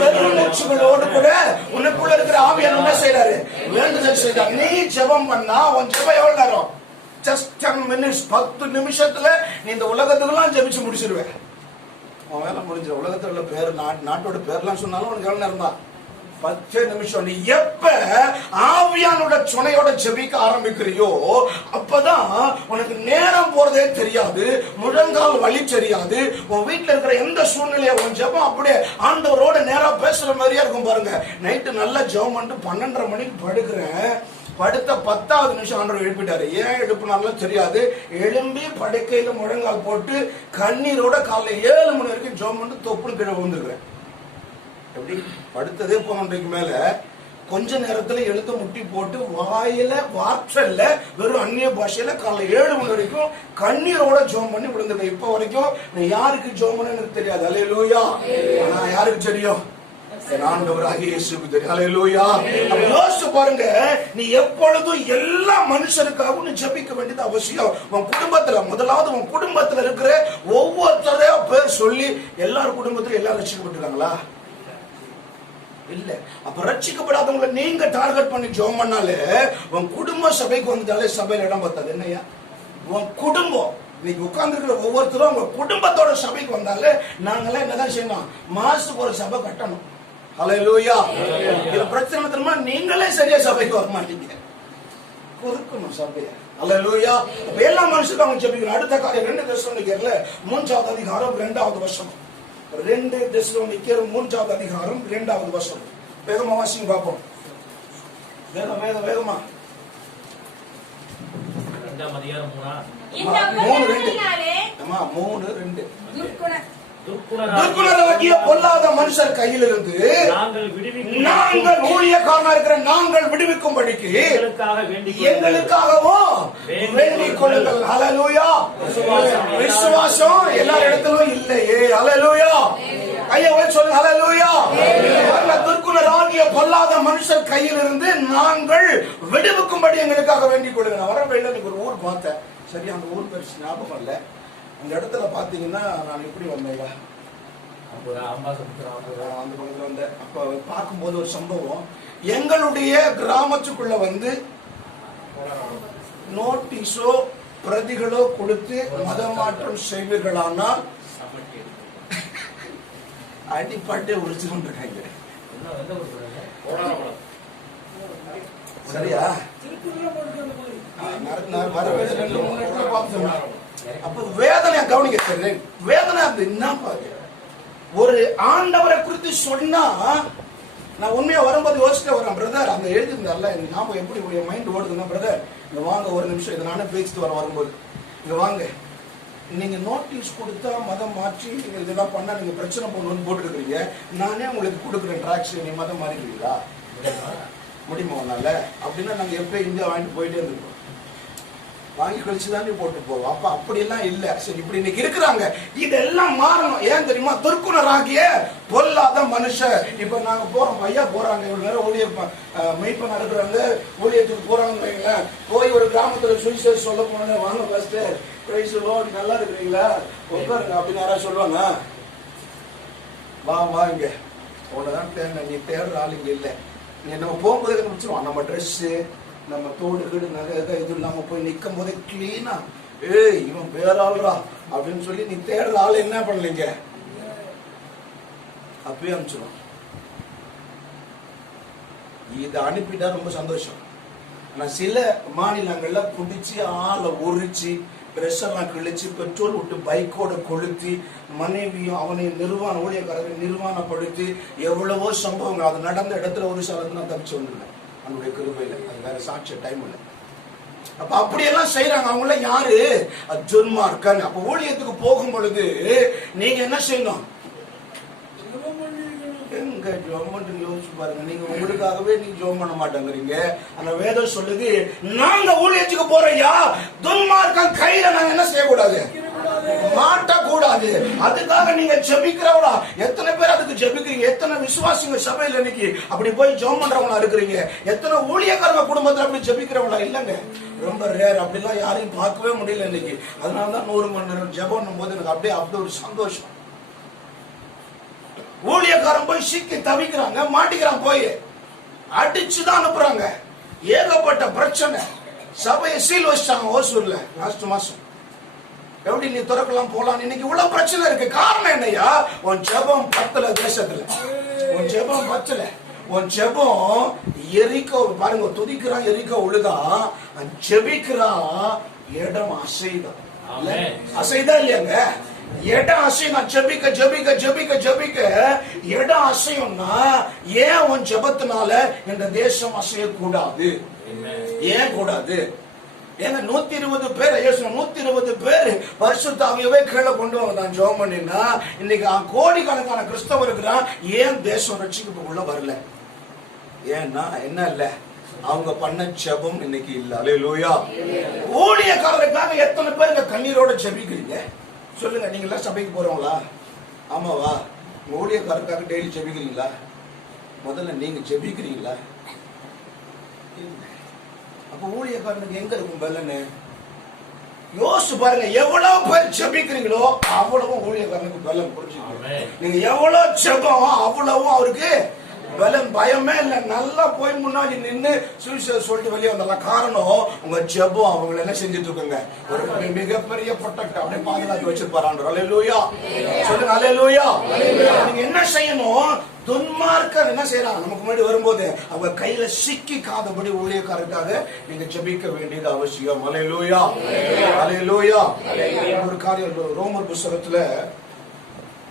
பெருமூச்சுகளோடு கூட உனக்குள்ள இருக்கிற ஆவியானவர் என்ன செய்றாரு? வேண்டுதல் செய்றார். நீ ஜெபம் பண்ணா உன் ஜெபம் எவ்வளவு நேரம்? just 10 minutes. 10 நிமிஷத்துல நீ இந்த உலகத்துக்கெல்லாம் ஜெபிச்சு முடிச்சிருவே. உன் வேலை முடிஞ்சிடும். உலகத்துல உள்ள பேர், நாட்டோட பேர்லாம் சொன்னாலும் உனக்கு எவ்வளவு நேரம் தான்? 10 நிமிஷம். நீ எப்ப ஆவியானோட துணையோட ஜெபிக்க ஆரம்பிக்கிறியோ அப்பதான் உனக்கு நேரம் போறதே தெரியாது, முழங்கால் வலி தெரியாது. உன் வீட்டுல இருக்கிற எந்த சூழ்நிலையை உன் ஜெபம் அப்படியே ஆண்டவரோட நேரா பேசுற மாதிரியா இருக்கும். பாருங்க, நைட்டு நல்லா ஜெபம் பண்ணிட்டு 12:30 மணிக்கு படுக்கிறேன். படுத்த 10வது நிமிஷம் ஆண்டவர் எழுப்பிட்டாரு. ஏன் எழுப்பினாலும் தெரியாது. எழும்பி படுக்கையில முழங்கால் போட்டு கண்ணீரோட காலைல 7 மணி வரைக்கும் ஜெபம் பண்ணிட்டு தொப்புன்னு கீழே விழுந்துருக்கிறேன். எப்படி? படுத்ததே 12:30 மேல கொஞ்ச நேரத்துல எழுத்து முட்டி போட்டு வாயில வார்த்தைல வெறும் அந்நிய பாஷையில காலைல 7 மணி வரைக்கும் கண்ணீரோட ஜெபம் பண்ணி விழுந்துட்டேன். இப்ப வரைக்கும் நான் யாருக்கு ஜெபம் பண்ண எனக்கு தெரியாது. அல்லேலூயா. ஆனா யாருக்கு தெரியும்? ஆண்டவராகிய இயேசுவுக்கு தெரியும். அல்லேலூயா. யோசிச்சு பாருங்க, நீ எப்பொழுதும் எல்லா மனுஷருக்காகவும் நீ ஜெபிக்க வேண்டியது அவசியம். உன் குடும்பத்துல, முதலாவது உன் குடும்பத்துல இருக்கிற ஒவ்வொருத்தரையா பேர் சொல்லி, எல்லாரும் குடும்பத்துல எல்லாரும் ரட்சிக்கப்பட்டிருக்காங்களா? இல்ல. அப்ப ரட்சிக்கப்படாதவங்களை நீங்க டார்கெட் பண்ணி ஜெபம் பண்ணாலே உன் குடும்ப சபைக்கு வந்துட்டாலே சபையில இடம் பத்தாது. என்னையா? உன் குடும்பம் இன்னைக்கு உட்கார்ந்து இருக்கிற ஒவ்வொருத்தரும் உங்க குடும்பத்தோட சபைக்கு வந்தாலே நாங்களாம் என்னதான் செய்யணும், மாசத்துக்கு ஒரு சபை கட்டணும். ஹல்லேலூயா. இதுல பிரச்சனை தெரியுமா, நீங்களே சரியா சபைக்கு வர மாட்டீங்க, கொடுக்கணும் சபையை. ஹல்லேலூயா. எல்லா மனுஷனுக்கும் அவங்க ஜெபிக்கணும். அடுத்த காரியம் 2 தெசலோனிக்கேயர்ல 3வது அதிகாரம் 2வது வசனம். 2 தெசலோனிக்கேயர் 3வது அதிகாரம் 2வது வசனம். வேகமா வாசிங்க பாப்போம். வேகமா. இந்த உபதேசத்தினாலே 3:2 துர்க்குணராகிய பொல்லாத மனுஷர் கையிலிருந்து நாங்கள் ஊழியக்காரனா இருக்கிற நாங்கள் விடுவிக்கும்படிக்கு எங்களுக்காகவும் வேண்டிக் கொள்ளுங்கள். ஹல்லேலூயா. விசுவாசம் எல்லா இடத்திலும் இல்லையே. ஹல்லேலூயா. கையை வச்சு சொல்லுங்க. ஹல்லேலூயா. துர்க்குணராகிய பொல்லாத மனுஷர் கையிலிருந்து நாங்கள் விடுவிக்கும்படி எங்களுக்காக வேண்டிக் கொள்ளுங்க. நான் வரவேல ஒரு ஊர் பார்த்தேன், சரி அந்த ஊர் பெருசு ஞாபகம் இல்ல. அந்த இடத்துல பாத்தீங்கன்னா நான் எப்படி வந்தேங்க, அந்த பக்கத்துல வந்தேன். அப்ப பார்க்கும்போது ஒரு சம்பவம், எங்களுடைய கிராமத்துக்குள்ள வந்து நோட்டீஸோ பிரதிகளோ கொடுத்து மதமாற்றம் செய்வீர்களானால் அடிப்பட்டு உரிச்சுருக்காங்க. சரியா? அப்ப வேதனை கவனிக்க தெரியும். வேதனை அது என்ன பாரு, ஒரு ஆண்டவரை குறித்து சொன்னா நான் உண்மையா வரும்போது யோசிச்சுட்டு வரேன். பிரதர் அந்த எழுதிருந்தார்ல, எனக்கு ஞாபகம் எப்படி என் மைண்ட் ஓடுதுன்னா, பிரதர் இங்க வாங்க ஒரு நிமிஷம், இதை நானே பேசிட்டு வரும்போது இங்க வாங்க, நீங்க நோட்டீஸ் கொடுத்தா மதம் மாற்றி நீங்க இதெல்லாம் பண்ணா நீங்க பிரச்சனை பண்ணணும்னு போட்டுருக்கீங்க, நானே உங்களுக்கு கொடுக்குறேன் டிராக்ஸ், நீ மதம் மாறிக்கிறீங்களா? முடியுமா உன்னால? அப்படின்னா நாங்க எப்ப இந்தியா வாங்கிட்டு போயிட்டே இருந்திருக்கோம், வாங்கி கழிச்சுதான் நீ போட்டு போவோம். அப்ப அப்படியெல்லாம் இல்ல. சரி, இப்படி இன்னைக்கு இருக்கிறாங்க, இதெல்லாம் மாறணும். ஏன் தெரியுமா? துர்க்குணராகிய பொல்லாத மனுஷன். இப்ப நாங்க போறோம், ஐயா போறாங்க, இவ்வளவு நேரம் ஊழிய மெய்ப்ப நடக்கிறாங்க, ஊழியத்துக்கு போறாங்க, போய் ஒரு கிராமத்துல சுவிசேஷம் சொல்ல போனே, வாங்க ஃபர்ஸ்ட் பிரைஸ் லார்ட், நல்லா இருக்கிறீங்களா, உட்காருங்க அப்படின்னு யாராவது சொல்லுவாங்க? வா இங்க உன்னதான் தேர்ந்த, நீ தேடுற ஆள் இங்க இல்ல. நீ நம்ம போகும்போது முடிச்சிருவோம், நம்ம ட்ரெஸ் நம்ம தோடு கீடு நகை இது இல்லாம போய் நிக்கும் போதே கிளீனா, ஏய் இவன் வேற ஆள்றா அப்படின்னு சொல்லி நீ தேடுற ஆள் என்ன பண்ணலீங்க, அப்பயே அனுப்பிச்சிடும். இதை அனுப்பிட்டா ரொம்ப சந்தோஷம். ஆனா சில மாநிலங்கள்ல புடிச்சு ஆளை உரிச்சு ட்ரெஸ் எல்லாம் கிழிச்சு பெட்ரோல் விட்டு பைக்கோட கொளுத்தி மனைவியும் அவனை ஊழியக்காரரை நிர்வாணப்படுத்தி எவ்வளவோ சம்பவங்கள். அது நடந்த இடத்துல ஒரு சிலது நான் தப்பிச்சு வந்துருக்கேன் அவனுடைய கிருபையில. அது வேற சாட்சிய டைம் இல்லை. அப்ப அப்படியெல்லாம் செய்யறாங்க. அவங்கள யாரு? துன்மார்க்கன். அப்ப ஊழியத்துக்கு போகும் பொழுது நீங்க என்ன செய்யணும்? எங்க ஜோம் பண்றீங்க யோசிச்சு பாருங்க. நீங்க உங்களுக்காகவே நீங்க ஜோம் பண்ண மாட்டேங்கிறீங்க. அந்த வேதம் சொல்லுது, நாங்க ஊழியத்துக்கு போறையா துன்மார்க்கன் கையில நாங்க என்ன செய்யக்கூடாது, மாட்டக்கூடாது. அதுக்காக நீங்க ஜெபிக்கிறவளா? எத்தனை பேர் அதுக்கு ஜெபிக்கிறீங்க? எத்தனை விசுவாசிங்க சபையில இன்னைக்கு அப்படி போய் ஜெபம் பண்றவங்களா இருக்கிறீங்க? எத்தனை ஊழியக்காரங்க குடும்பத்துல அப்படி ஜெபிக்கிறவங்களா? இல்லங்க, ரொம்ப ரேர். அப்படிலாம் யாரையும் பார்க்கவே முடியல இன்னைக்கு. அதனாலதான் 100 மணி நேரம் ஜெபம் போது எனக்கு அப்படி ஒரு சந்தோஷம். ஊழியக்காரன் போய் சிக்கி தவிக்கிறாங்க, மாட்டிக்கிறான், போய் அடிச்சுதான் அனுப்புறாங்க. ஏகப்பட்ட பிரச்சனை. சபையை சீல் வச்சிட்டாங்க ஓசூர்ல லாஸ்ட் மாசம். எப்படி நீ திறக்கலாம் போலாம்? இன்னைக்கு இவ்வளவு பிரச்சனை இருக்கு. காரணம் என்னையா? உன் ஜெபம் பத்தல. தேசத்துல உன் ஜெபம் பத்தல. உன் ஜெபம் எரிக்கோ பாருங்க, துதிக்கிறான், எரிக்கோ உழுதான், ஜெபிக்கிறான், இடம் அசைதான். அசைதான் இல்லையாங்க? இடம் அசையும். ஜெபிக்க ஜெபிக்க ஜெபிக்க ஜெபிக்க இடம் அசையும்னா ஏன் உன் ஜெபத்தினால இந்த தேசம் அசையக்கூடாது? ஏன் கூடாது? ஏன்னா 120 பேர் 120 பேர் பரிசுத்தாவியவே கீழே கொண்டு வந்தான் ஜெபம் பண்ணினா, இன்னைக்கு கோடிக்கணக்கான கிறிஸ்தவர் இருக்கிறான். ஏன் தேசம் ரட்சிக்குள்ள வரல? ஏன்னா என்ன இல்ல, அவங்க பண்ண ஜெபம் இன்னைக்கு இல்ல. அல்லேலூயா. ஊழியக்காரருக்காக எத்தனை பேர் இந்த கண்ணீரோட ஜெபிக்கிறீங்க சொல்லுங்க? நீங்க எல்லாம் சபைக்கு போறவங்களா? ஆமாவா? ஊழியக்காரருக்காக டெய்லி ஜெபிக்கிறீங்களா? முதல்ல நீங்க ஜெபிக்கிறீங்களா? அப்ப ஊழியக்காரனுக்கு எங்க இருக்கும் பலன்னு யோசிச்சு பாருங்க. எவ்வளவு பேர் ஜெபிக்கிறீங்களோ அவ்வளவும் ஊழியக்காரனுக்கு பலன் புரிஞ்சுக்கணும். நீங்க எவ்வளவு ஜெபம் அவ்வளவும் அவருக்கு பயமே இல்ல, நல்லா போய் முன்னாடி நின்று சுவிசேஷம் சொல்லிட்டு வெளியே வந்தலாம். காரணம் உங்க ஜெபம் அவங்களை என்ன செஞ்சுட்டு இருக்குங்க, ஒரு மிகப்பெரிய ப்ரொடெக்ட் அப்படியே பாதுகாத்து வச்சிருப்பாரு. அல்லேலூயா சொல்லுங்க, அல்லேலூயா. நீங்க என்ன செய்யணும், துன்மார்க்கர் என்ன செய்யலாம், நமக்கு முன்னாடி வரும்போது அவங்க கையில சிக்கிக்காதபடி ஊழியக்காரருக்காக நீங்க ஜெபிக்க வேண்டியது அவசியம். அல்லேலூயா, அல்லேலூயா. ஒரு காரியம் ரோமர் புத்தகத்துல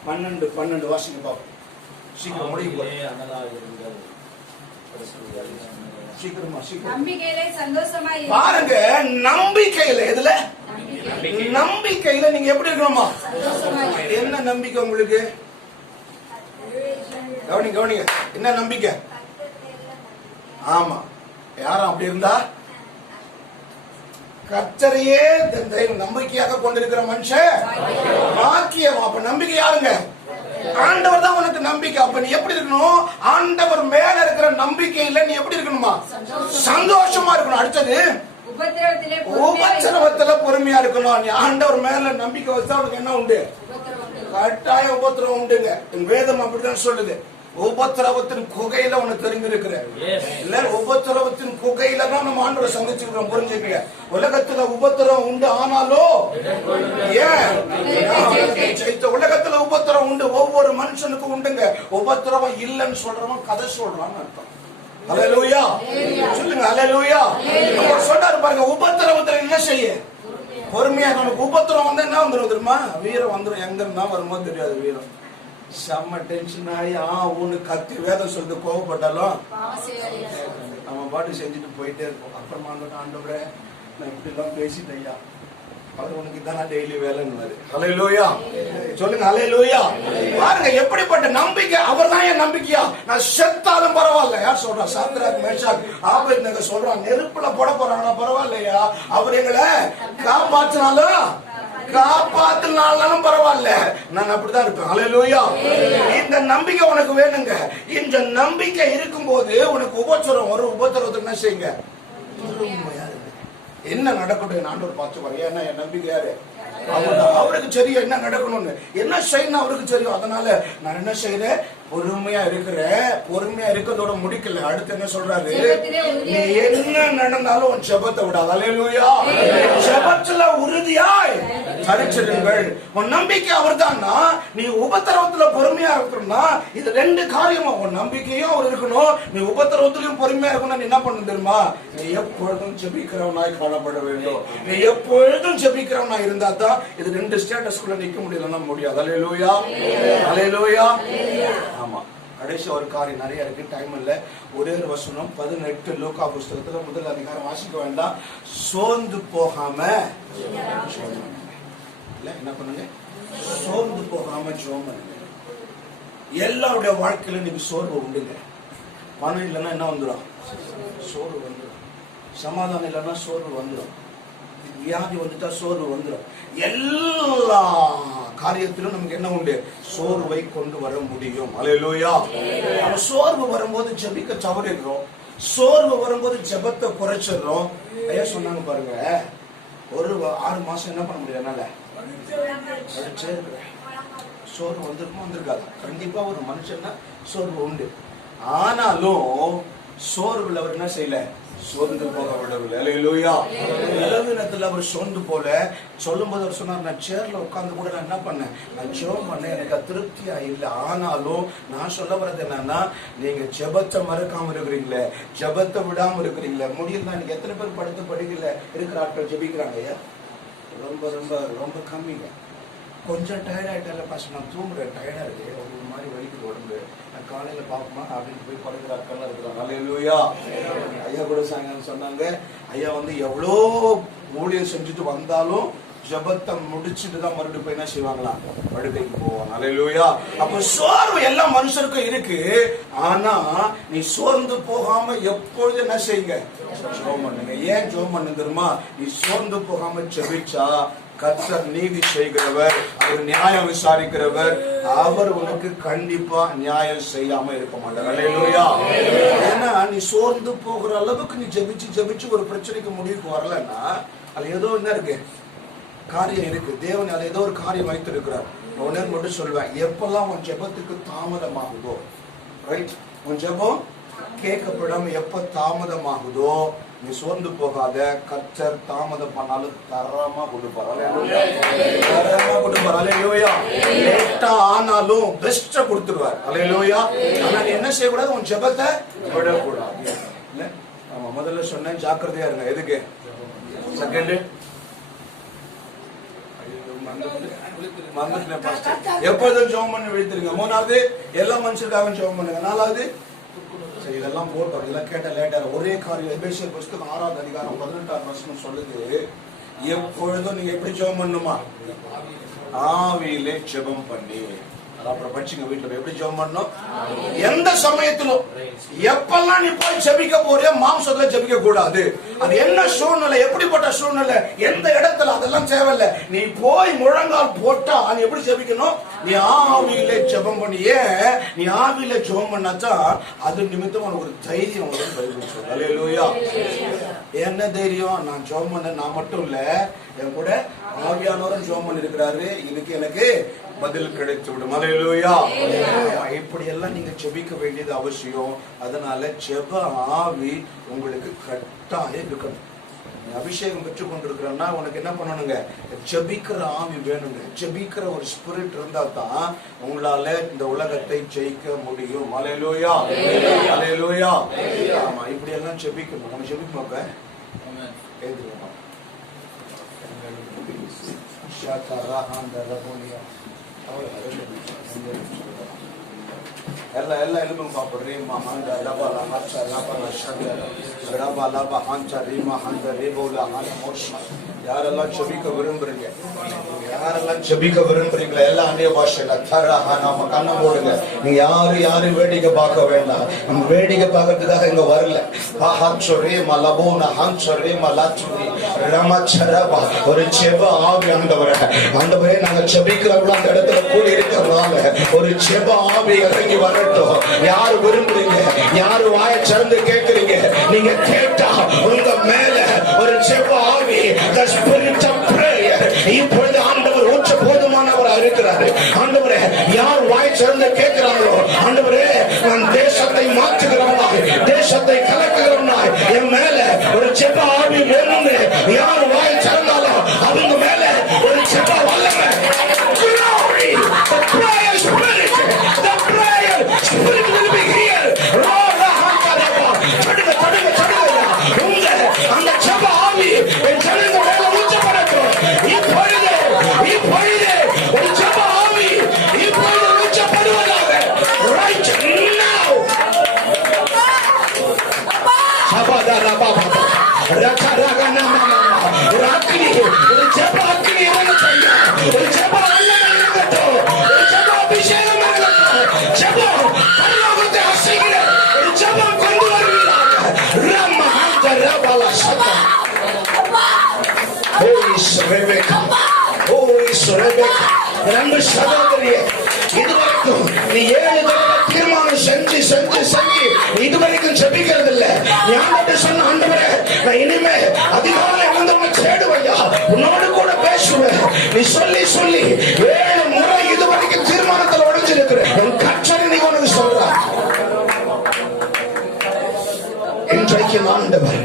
12 வாசிங்க பாப்போம். சீக்கிரம் முடியுங்க, சீக்கிரமா நம்பிக்கையிலே சந்தோஷமா பாருங்க. நம்பிக்கையில, எதுல? நம்பிக்கையில நீங்க எப்படி இருக்கணுமா? என்ன நம்பிக்கை உங்களுக்கு? கவனிங்க, என்ன நம்பிக்கை? ஆமா, யாரும் அப்படி இருந்தா கர்த்தரையே நம்பிக்கையாக கொண்டிருக்கிற மனுஷன் பாக்கியம். அப்ப நம்பிக்கை யாருங்க? ஆண்டவர் தான் உனக்கு நம்பிக்கை. அப்ப நீ எப்படி இருக்கணும்? ஆண்டவர் மேல இருக்கிற நம்பிக்கையில நீ எப்படி இருக்கணுமா? சந்தோஷமா இருக்கணும். அடுத்தது உபத்திரவத்துல பொறுமையா இருக்கணும். நீ ஆண்டவர் மேல நம்பிக்கை வச்சா உனக்கு என்ன உண்டு? கட்டாயம் உபத்திரவம் உண்டுங்க. வேதம் அப்படிதான் சொல்லுது. உபத்திரவத்தின் குகையில உனக்கு தெரிஞ்சிருக்கிற இல்ல, உபத்திரவத்தின் குகையில தான் நம்ம ஆண்டவரை சந்திச்சிருக்கிறோம். புரிஞ்சுக்கங்க, உலகத்துல உபத்திரம் உண்டு, ஆனாலும் ஏன் உலகத்துல உபத்திரம் உண்டு, ஒவ்வொரு மனுஷனுக்கும் உண்டுங்க. உபத்திரவம் இல்லைன்னு சொல்றவன் கதை சொல்றான்னு அர்த்தம். அல்லேலூயா சொல்லுங்க, அல்லேலூயா. சொன்னாரு பாருங்க, உபத்திரவத்துல என்ன செய்ய பொறுமையா. நமக்கு உபத்திரம் வந்தா என்ன வந்துடும் தெரியுமா? வீரம் வந்துடும். எங்க இருந்தா வரும்போது தெரியாது. வீரம் செம்ம டென்ஷன் ஆகி ஊன்னு கத்தி வேதம் சொல்லிட்டு கோவப்பட்டாலும் நம்ம பாட்டு செஞ்சுட்டு போயிட்டே இருக்கோம். அப்புறமா ஆண்டவரே நான் இப்படி எல்லாம் பேசிட்டேன் ஐயா, அவர் உனக்கு இதான் டெய்லி வேலைன்னு. அல்லேலூயா சொல்லுங்க, அல்லேலூயா. பாருங்க எப்படிப்பட்ட நம்பிக்கை. அவர் தான் என் நம்பிக்கையா. நான் செத்தாலும் பரவாயில்ல. யார் சொல்றா? சாத்ராக் மேஷாக் ஆபேத்நேகோ சொல்றான், நெருப்புல போட போறாங்க பரவாயில்லையா, அவர் எங்களை காப்பாற்றினாலும் காப்பாத்தினாலும் பரவாயில்ல, நான் அப்படிதான் இருப்பேன். அல்லேலூயா. இந்த நம்பிக்கை உனக்கு வேணுங்க. இந்த நம்பிக்கை இருக்கும்போது உனக்கு உபத்திரம் வரும். உபத்திரத்துக்கு என்ன செய்யுங்க? என்ன நடக்கட்டும் ஆண்டவர் பார்த்து. ஏன்னா என் நம்பிக்கை யாரு? அவருக்கு தெரியும் என்ன நடக்கணும்னு, என்ன செய்யணும் அவருக்கு தெரியும். அதனால நான் என்ன செய்யறேன்? பொறுமையா இருக்கிறேன். பொறுமையா இருக்கிறதோட முடிக்கல. அடுத்து என்ன சொல்றாரு? நீ என்ன நடந்தாலும் உன் ஜெபத்தை விடாத. அல்லேலூயா. ஜெபத்துல உறுதியாய் தரிச்சிடுங்கள். உன் நம்பிக்கை அவர் தான்னா, நீ உபத்திரவத்துல பொறுமையா இருக்கணும்னா இது ரெண்டு காரியமா. உன் நம்பிக்கையும் அவர் இருக்கணும், நீ உபத்திரவத்திலையும் பொறுமையா இருக்கணும். நீ என்ன பண்ணணும் தெரியுமா? நீ எப்பொழுதும் ஜெபிக்கிறவனாய் காணப்பட வேண்டும். நீ எப்பொழுதும் ஜெபிக்கிறவனாய் இருந்தா தான் இது ரெண்டு ஸ்டேட்டஸ்குள்ள நிக்க முடியலன்னா முடியாது. அல்லேலூயா, அல்லேலூயா. ஆமா, கடைசி ஒரு காரியம் நிறைய இருக்கு, டைம் இல்ல. ஒரே ஒரு வசனம் 18 லூக்கா புஸ்தகத்துல முதல் அதிகாரம் வாசிக்க வேண்டாம். சோர்ந்து போகாம இல்ல, என்ன பண்ணுங்க? சோர்ந்து போகாம ஜெபம் பண்ணுங்க. எல்லாருடைய வாழ்க்கையில நீங்க சோர்வு உண்டுங்க. பணம் இல்லைன்னா என்ன வந்துடும்? சோர்வு வந்துடும். சமாதானம் இல்லைன்னா சோர்வு வந்துடும். வியாதி வந்துட்டா சோர்வு வந்துடும். எல்லா காரியத்திலும் நமக்கு என்ன உண்டு? சோர்வை கொண்டு வர முடியும். அல்லேலூயா. சோர்வு வரும்போது ஜெபிக்க தவறிடுறோம். சோர்வு வரும்போது ஜெபத்தை குறைச்சிடுறோம். ஐயா சொன்னாங்க பாருங்க, ஒரு 6 மாசம் என்ன பண்ண முடியும் என்னால? சோர்வு வந்திருக்குமா? வந்திருக்காது. கண்டிப்பா ஒரு மனுஷன்னா சோர்வு உண்டு. ஆனாலும் சோர்வுல அவர் என்ன செய்யல? சோர்ந்து போக விடவில்லை. அல்லேலூயா. இரவினத்துல அவர் சோர்ந்து போல. சொல்லும் போது அவர் சொன்னார், நான் சேர்ல உட்கார்ந்து கூட நான் என்ன பண்ணேன்? நான் ஜெபம் பண்ணேன், எனக்கு திருப்தியா இல்லை. ஆனாலும் நான் சொல்ல வர்றது என்னன்னா, நீங்க ஜெபத்தை மறக்காம இருக்கிறீங்களே, ஜெபத்தை விடாம இருக்கிறீங்களே. முடியல. நீங்க எத்தனை பேர் படுத்து படிக்கல இருக்கிற ஆட்கள் ஜெபிக்கிறாங்க ஐயா? ரொம்ப ரொம்ப ரொம்ப கம்மிங்க. கொஞ்சம் டயர்ட் ஆயிட்டால பாஸ், நான் தூங்குறேன், டயர்டா இருக்கு, ஒரு மாதிரி வலிக்குது உடம்பு, நான் காலையில பாப்போமா அப்படின்னு போய் படுக்கிற ஆட்கள் இருக்கிறாங்க. அல்லேலூயா. ஐயா கூட சாயங்காலம் சொன்னாங்க, ஐயா வந்து எவ்வளோ ஊழியம் செஞ்சுட்டு வந்தாலும் ஜெபத்தை முடிச்சுட்டு தான் மறுபடியும் போய் என்ன செய்வாங்களா? படுக்கைக்கு போவாங்க. அல்லேலூயா. அப்ப சோர்வு எல்லா மனுஷருக்கும் இருக்கு. ஆனா நீ சோர்ந்து போகாம எப்பொழுது என்ன செய்யுங்க? ஜெபம் பண்ணுங்க. ஏன் ஜெபம் பண்ணு தெரியுமா? நீ சோர்ந்து போகாம ஜெபிச்சா கர்த்தர் நீதி செய்கிறவர், அவர் நியாயம் விசாரிக்கிறவர். அவர் உனக்கு கண்டிப்பா நியாயம் செய்யாம இருக்க மாட்டார். அல்லேலூயா. ஏன்னா நீ சோர்ந்து போகிற அளவுக்கு நீ ஜெபிச்சு ஜெபிச்சு ஒரு பிரச்சனைக்கு முடிவுக்கு வரலன்னா அது ஏதோ என்ன இருக்கு? காரியம் இருக்கு. தேவன் அதை ஏதோ ஒரு காரியம் வைத்திருக்கிறார். உடனே மட்டும் சொல்லுவேன், எப்பெல்லாம் உன் ஜெபத்துக்கு தாமதமாகுதோ, ரைட், உன் ஜெபம் கேட்கப்படாம எப்ப தாமதமாகுதோ நீ சோர்ந்து போகாத. கர்த்தர் தாமதம் பண்ணாலும் தரமா கொடுப்பார். தரமா கொடுப்பார். அல்லேலூயா. லேட்டா ஆனாலும் பெஸ்டா கொடுத்துருவார். அல்லேலூயா. ஆனா நீ என்ன செய்யக்கூடாது, உன் ஜெபத்தை விடக்கூடாது. ஆமா, முதல்ல சொன்னேன் ஜாக்கிரதையா இருங்க. எதுக்கு? செகண்ட் எப்பொழுதும் ஜெபம் பண்ணி வைத்திருங்க. மூணாவது எல்லா மனுஷருக்காக ஜெபம் பண்ணுங்க. நாலாவது இதெல்லாம் போட்டோம், இதெல்லாம் கேட்ட லேட்டா. ஒரே காரியம் எபேசியர் புஸ்தகம் 6ஆம் அதிகாரம் 18ஆம் வசனம் சொல்லுது, எப்பொழுதும் நீங்க எப்படி ஜெபம் பண்ணுமா? ஆவியிலே ஜெபம் பண்ணி. அப்புறம் படிச்சுங்க வீட்டுல எப்படி ஜெபம் பண்ணணும். எந்த சமயத்திலும் எப்பெல்லாம் நீ போய் ஜெபிக்க போறியோ மாம்சத்துல ஜெபிக்க கூடாது. அது என்ன சூழ்நிலை, எப்படிப்பட்ட சூழ்நிலை, எந்த இடத்துல, அதெல்லாம் தேவையில்லை. நீ போய் முழங்கால் போட்டா நீ எப்படி ஜெபிக்கணும்? நீ ஆவியிலே ஜெபம் பண்ணி. ஏன் நீ ஆவியிலே ஜெபம் பண்ணாதான் அது நிமித்தம் உனக்கு ஒரு தைரியம் வந்து பைபிள் சொல்லுது. அல்லேலூயா. என்ன தைரியம்? நான் ஜெபம் பண்ண நான் மட்டும் இல்ல, என் கூட ஆவியானவரும் ஜெபம் பண்ணி இருக்கிறாரு, இதுக்கு எனக்கு பதில் கிடைத்து விடும். அல்லேலூயா. இப்படி எல்லாம் நீங்க ஜெபிக்க வேண்டியது அவசியம். அதனால ஜெப ஆவி உங்களுக்கு கட்டாயம் இருக்கணும். அபிஷேகம் பெற்றுக் கொண்டிருக்கிறன்னா உனக்கு என்ன பண்ணணுங்க? ஜெபிக்கிற ஆவி வேணுங்க. ஜெபிக்கிற ஒரு ஸ்பிரிட் இருந்தா தான் உங்களால இந்த உலகத்தை ஜெயிக்க முடியும். அல்லேலூயா. அல்லேலூயா. ஆமா, இப்படி எல்லாம் ஜெபிக்கணும். நம்ம ஜெபிப்போம். எல்லாம் எலும்புங்க பாப்போம். ரீமா ஹாண்டா லபா லஹாச்சா லபா லஷா ரபா லபா ஹாண்டா ரீமா ஹாண்டா ரேபோலா ஹாண்டா மோஷா. யாரெல்லாம் ஜெபிக்க விரும்புறீங்க, யாரெல்லாம் ஜெபிக்க விரும்புறீங்களா, எல்லாம் அந்நிய பாஷையில தரஹா நாம கண்ணை மூடுங்க. நீங்க யாரும் வேடிக்கை பார்க்க வேண்டாம். நம்ம வேடிக்கை பார்க்கறதுக்காக இங்க வரல. ஹாச்சரேமா லபோனா ஹாச்சரேமா லாச்சுரி ரமச்சரபா. ஒரு ஜெப ஆவி ஆண்டவரே, ஆண்டவரே நாங்க ஜெபிக்கிறவங்க அந்த இடத்துல கூடி இருக்கிறதுனால ஒரு ஜெப ஆவி இறங்கி வரட்டும். யாரு விரும்புறீங்க, யாரு வாயை திறந்து கேட்கறீங்க, நீங்க கேட்டா உங்க மேல ஒரு ஜெப ஆவி, the spirit of prayer இப்பொழுது ஆண்டவர் ஊற்ற போதுமானவராக இருக்கிறாரு. ஆண்டவரே, யார் வாய் திறந்து கேட்கிறாங்களோ, ஆண்டவரே நான் தேசத்தை மாற்றுகிறவனாய், தேசத்தை கலக்குகிறவனாய், என் மேல ஒரு ஜெப ஆவி வேணும்னு யார் வாய் திறந்தாலும் அவங்க மேல ஒரு ஜெப வல்லமை. Glory, the prayer spirit, the prayer spirit will be here. உங்க அந்த ஜெப ஆவி என் ஜனங்க மேல ஊற்றப்படட்டும். இப்பொழுது ஒரு ஜெப ஆவி இப்பொழுது ஊற்றப்படுவதாக. Right now. ஒரு ஜெப அக்னி இறங்கட்டும். ஒரு ஜெப வல்லமை இறங்கட்டும். ஒரு ஜெப அபிஷேகம் இறங்கட்டும். ஜெபம் பரலோகத்தை அசைக்கிற ஒரு ஜெபம் கொண்டு வருவீராக. ரமஹந்த ரபல சதா. ஓ இஸ்ரவேலா, ஓ இஸ்ரவேலா. நம்ம சகோதரியே, இதுவரைக்கும் நீ 7 தடவை தீர்மானம் செஞ்சு இதுவரைக்கும் ஜெபிக்கிறது இல்ல. நீ ஆண்டவரே சொன்ன, ஆண்டவரே நான் இனிமே அதிகாலை வந்தவங்க தேடுவையா, உன்னோடு கூட பேசுவேன். நீ சொல்லி 7 முறை இதுவரைக்கும் தீர்மானத்தில் உடைஞ்சிருக்கிற உன் கற்றனை நீ உனக்கு சொல்ற. இன்றைக்கு ஆண்டவர்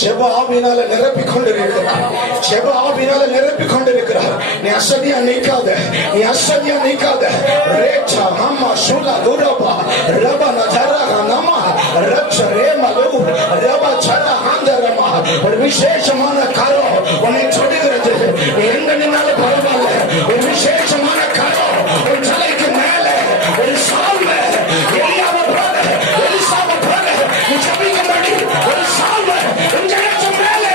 ஜெப ஆவியினால நிரப்பிக் கொண்டிருக்கிறார். ஜெப ஆவியினால நிரப்பிக் கொண்டிருக்கிறார். நீ அசதியா நீக்காத, நீ அசதியா நீக்காத. ரேச்சா அம்மா சுலா துரபா ரபா நஜரா நமா ரச்ச ரேமலு ரபா சரா ஆந்தரமா. ஒரு விசேஷமான கரம் உன்னை தொடுகிறது. எங்க நின்னாலும் பரவாயில்ல, ஒரு விசேஷமான கரம் உன் தலைக்கு மேல ஒரு சால்வை. எலியாவை போல, எலிசாவை போல நீ ஜெபிக்கும்படி ஒரு சால்வை உன் ஜனத்து மேலே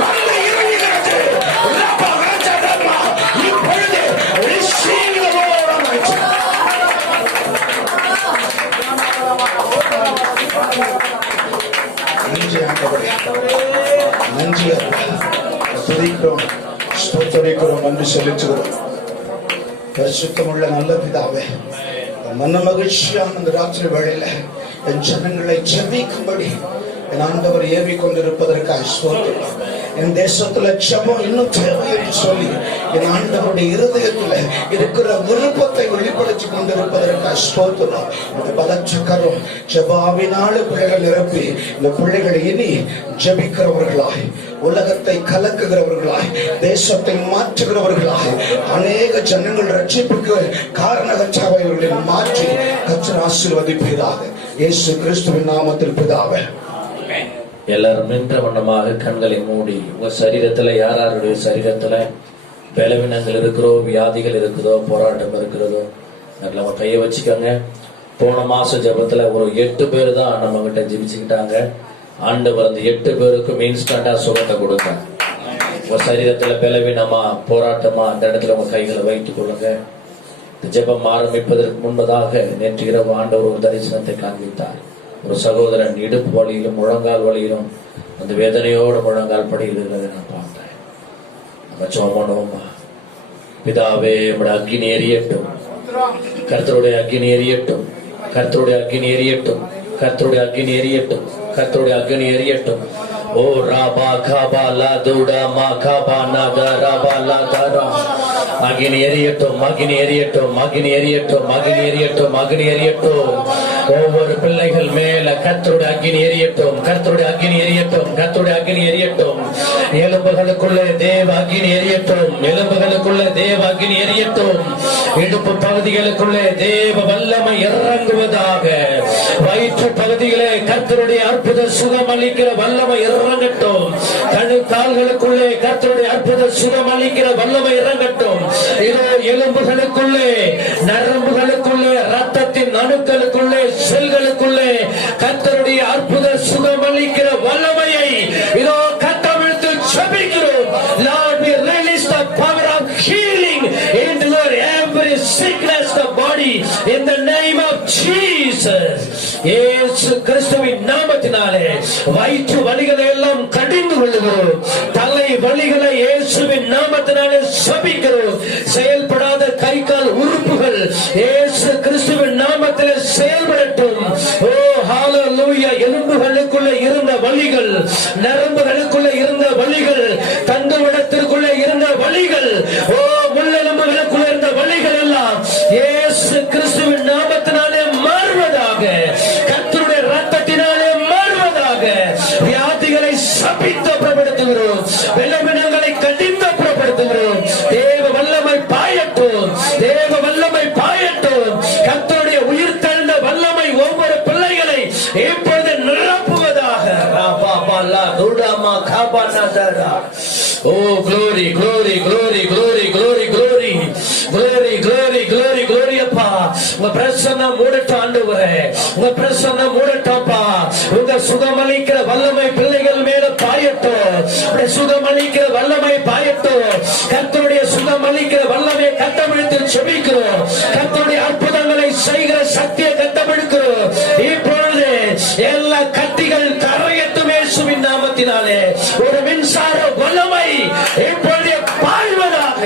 வந்து இறங்குகிறது. ரபா ராஜா ரபா. இப்பொழுது receive the Lord Almighty. நன்றி ஆண்டவரே, நன்றி துதிக்கிறோம், ஸ்தோத்திரிக்கிறோம், நன்றி செலுத்துகிறோம். பரிசுத்தமுள்ள நல்ல பிதாவே, மன மகிழ்ச்சியான இந்த ராத்திரி வேளையில என் ஜனங்களை ஜெபிக்கும்படி என் ஆண்டவர் ஏவி கொண்டிருப்பதற்காக ஸ்தோத்திரம். என் தேசத்துல ஜெபம் இன்னும் தேவை என்று சொல்லி என் ஆண்டவருடைய இருதயத்துல இருக்கிற விருப்பத்தை வெளிப்படுத்தி கொண்டிருப்பதற்கு ஸ்தோத்திரம். இந்த பலச்சக்கரம் ஜெபாவினால பிள்ளைகள் நிரப்பி இந்த பிள்ளைகளை இனி ஜெபிக்கிறவர்களாய், உலகத்தை கலக்குகிறவர்களாய், தேசத்தை மாற்றுகிறவர்களாய், அநேக ஜனங்கள் ரட்சிப்புக்கு காரணகற்றவர்களை மாற்றி கர்த்தர் ஆசீர்வதிப்பீராக. இயேசு கிறிஸ்துவின் நாமத்தில் பிதாவே. எல்லாரும் நின்ற வண்ணமாக கண்களை மூடி உங்க சரீரத்துல யாருடைய சரீரத்துல பலவீனங்கள் இருக்கிறதோ, வியாதிகள் இருக்குதோ, போராட்டம் இருக்கிறதோ, நம்ம கையை வச்சுக்கோங்க. போன மாச ஜபத்துல ஒரு 8 பேர் தான் நம்ம கிட்ட ஜெபிச்சுக்கிட்டாங்க. ஆண்டவர் அந்த 8 பேருக்கும் இன்ஸ்டன்டா சுகத்தை கொடுத்தாங்க. உங்க சரீரத்துல பலவீனமா, போராட்டமா அந்த இடத்துல உங்க கைகளை வைத்துக் கொள்ளுங்க. ஜெபம் ஆரம்பிப்பதற்கு முன்பதாக நேற்று இரவு ஆண்டவர் ஒரு தரிசனத்தை காண்பித்தார். ஒரு சகோதரன் இடுப்பு வலியிலும் முழங்கால் வலியிலும் அந்த வேதனையோடு முழங்கால் படியில் இருக்கிறதை நான் பார்த்தேன். நம்ம சோமனோமா பிதாவே, நம்முடைய அக்கினி எரியட்டும், கர்த்தருடைய அக்கினி எரியட்டும், கர்த்தருடைய அக்கினி எரியட்டும், கர்த்தருடைய அக்கினி எரியட்டும், கர்த்தருடைய அக்கினி எரியட்டும். ஓ ராபா காபா லா தூடா மா காபா நாதா ராபா லா தாரா. அக்கினி எரியட்டும், அக்கினி எரியட்டும், அக்கினி எரியட்டும், அக்கினி எரியட்டும், அக்கினி எரியட்டும். ஒவ்வொரு பிள்ளைகள் மேல கர்த்தருடைய அக்கினி எரியட்டும், கர்த்தருடைய அக்கினி எரியட்டும், கர்த்தருடைய அக்கினி எரியட்டும். எலும்புகளுக்குள்ளே தேவ அக்கினி எரியட்டும், எலும்புகளுக்குள்ளே தேவ அக்கினி எரியட்டும். இடுப்பு பகுதிகளுக்குள்ளே தேவ வல்லமை இறங்குவதாக. வயிற்று பகுதிகளே கர்த்தருடைய அற்புத சுகம் அளிக்கிற வல்லமை இறங்கட்டும். கணு கால்களுக்குள்ளே கர்த்தருடைய அற்புத சுகம் அளிக்கிற வல்லமை இறங்கட்டும். இதோ எலும்புகளுக்குள்ளே, நரம்புகளுக்குள்ளே, ரத்தத்தின் அணுக்களுக்குள்ளே, செல்களுக்குள்ளே கர்த்தருடைய அற்புத சுகம் அளிக்கிற வல்லமையை இதோ கட்டவிழ்த்து ஜெபிக்கிறோம். Lord, we release the power of healing into every sickness of the body in the name of Jesus. இயேசு கிறிஸ்துவின் நாமத்தினாலே வயிற்று வலிகளை எல்லாம் கடிந்து கொள்ளுகிறோம். தலை வலிகளை இயேசுவின் நாமத்தினாலே சபிக்கிறோம். செயல்படாத கை கால் உறுப்புகள் இயேசு கிறிஸ்துவின் நாமத்திலே செயல்படட்டும். ஓ ஹalleluya. எலும்புகளுக்குள்ளே இருந்த வலிகள், நரம்புகளுக்குள்ளே இருந்த வலிகள், தண்டுவடத்திற்குள்ளே இருந்த வலிகள், ஓ முள்ளெலும்புகளுக்குள்ளே இருந்த வலிகள் எல்லாம் இயேசு கிறிஸ்துவின் நாமத்தினாலே மாறுவதாக. கர்த்தருடைய இரத்தத்தினாலே மாறுவதாக. வியாதிகளை சபித்து புறப்படுத்துகிறோம், பலவீனங்களை கடிந்து புறப்படுத்துகிறோம். தேவ வல்லமை பாயட்டும், தேவ வல்லமை பாயட்டும். கர்த்தருடைய உயிர் தெழுந்த வல்லமை ஒவ்வொரு பிள்ளைகளை இப்பொழுது நிரப்புவதாக. ஓ glory, glory, glory, glory, glory, glory, glory, glory, glory, glory. அப்பா உங்க பிரசன்னம் மூடட்டும் ஆண்டவரே, உங்க பிரசன்னம் மூடட்டப்பா. உங்க சுகமளிக்கிற வல்லமை பிள்ளைகள் மேல பாயட்டும், சுகமளிக்கிற வல்லமை பாயட்டும். கர்த்தருடைய சுகமளிக்கிற வல்லமை கட்டமிழ்த்து செபிக்கிறோம். கர்த்தருடைய அற்புதங்களை செய்கிற சக்தியை கட்டமிழ்க்கிறோம். இப்பொழுது எல்லா கத்திகள் கரையட்டும் இயேசுவின் நாமத்தினாலே. ஒரு மின்சார வல்லமை இப்பொழுது பாய்வதாக.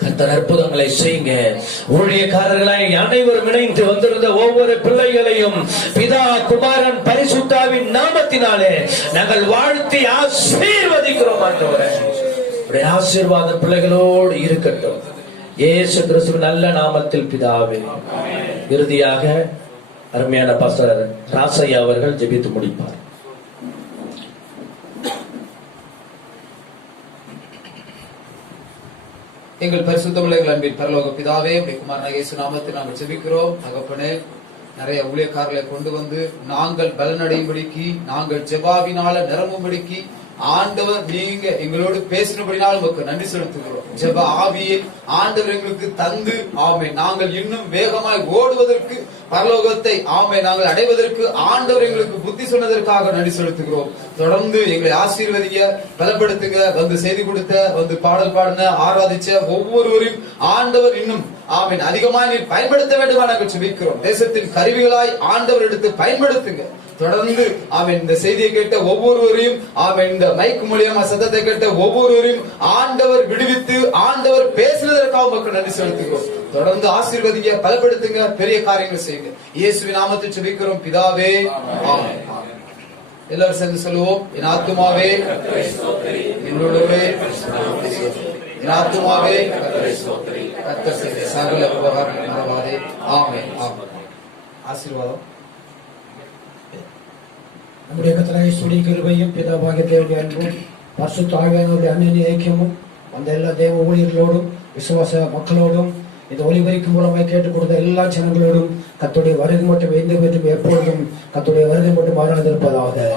கர்த்தர் அற்புதங்களை செய்யுங்க. ஊழியக்காரர்களை அனைவரும் இணைந்து வந்திருந்த ஒவ்வொரு பிள்ளைகளையும் பிதா, குமாரன், பரிசுத்தாவின் நாமத்தினாலே நாங்கள் வாழ்த்தி ஆசீர்வதிக்கிறோம். ஆண்டவரே, உடைய ஆசீர்வாதம் பிள்ளைகளோடு இருக்கட்டும். இயேசு கிறிஸ்துவின் நல்ல நாமத்தில் பிதாவே. இறுதியாக அருமையான பாஸ்டர் ராசையா அவர்கள் ஜெபித்து முடிப்பார். எங்கள் பரிசுத்தமுள்ள எங்கள் அன்பின் பரலோக பிதாவே, உடைய குமாரனாகிய இயேசு நாமத்தில் நாங்கள் ஜெபிக்கிறோம். தகப்பனே, நிறைய ஊழியக்காரர்களை கொண்டு வந்து நாங்கள் பலனடையும்படிக்கு, நாங்கள் ஜெபாவினால நிரம்பும்படிக்கு ஆண்டவர் நீங்க எங்களோடு பேசினபடினால் உங்களுக்கு நன்றி செலுத்துகிறோம். ஜெப ஆவியை ஆண்டவர் எங்களுக்கு தந்து ஆமை நாங்கள் இன்னும் வேகமாய் ஓடுவதற்கு, பரலோகத்தை ஆமை நாங்கள் அடைவதற்கு ஆண்டவர் எங்களுக்கு புத்தி சொன்னதற்காக நன்றி செலுத்துகிறோம். தொடர்ந்து எங்களை ஆசீர்வதிங்க, பலப்படுத்துங்க. வந்து செய்தி கொடுத்த, வந்து பாடல் பாடின, ஆராதிச்ச ஒவ்வொருவரையும் ஆண்டவர் இன்னும் ஆமீன் அதிகமாய் நீர் பயன்படுத்த வேண்டுமா நாங்கள் ஜெபிக்கிறோம். தேசத்தின் கருவிகளாய் ஆண்டவர் எடுத்து பயன்படுத்துங்க. தொடர்ந்து ஆமீன் இந்த செய்தியை கேட்ட ஒவ்வொருவரையும், ஆமீன் இந்த மைக் மூலியமா சத்தத்தை கேட்ட ஒவ்வொருவரையும் ஆண்டவர் விடுவித்து ஆண்டவர் பேசுவதற்காக மக்கள் நன்றி செலுத்துகிறோம். தொடர்ந்து ஆசீர்வதிங்க, பலப்படுத்துங்க, பெரிய காரியங்கள் செய்யுங்க. இயேசுவின் நாமத்தில் ஜெபிக்கிறோம் பிதாவே, ஆமென். எல்லாரும் சேர்ந்து சொல்லுவோம். என் ஆத்துமாவே என்னுள்ளவே என் ஆத்துமாவே கர்த்தர் செய்த சகல உபகாரங்களை மறவாதே. ஆமென். ஆமென். ஆசீர்வாதம். நம்முடைய கர்த்தராகிய இயேசுவின் கிருபையும் பிதாவாகிய தேவனுடைய அன்பும் பரிசுத்த ஆவியானவருடைய அன்பின் ஐக்கியமும் அந்த எல்லா தேவ ஊழியர்களோடும் விசுவாச மக்களோடும் இந்த ஒலிபரிக்கும் மூலமாய் கேட்டுக் கொடுத்த எல்லா ஜனங்களோடும் கர்த்தருடைய வருகை மட்டும் எந்த எப்பொழுதும் கர்த்தருடைய வருகை மட்டும் மாறாதிருப்பதாக.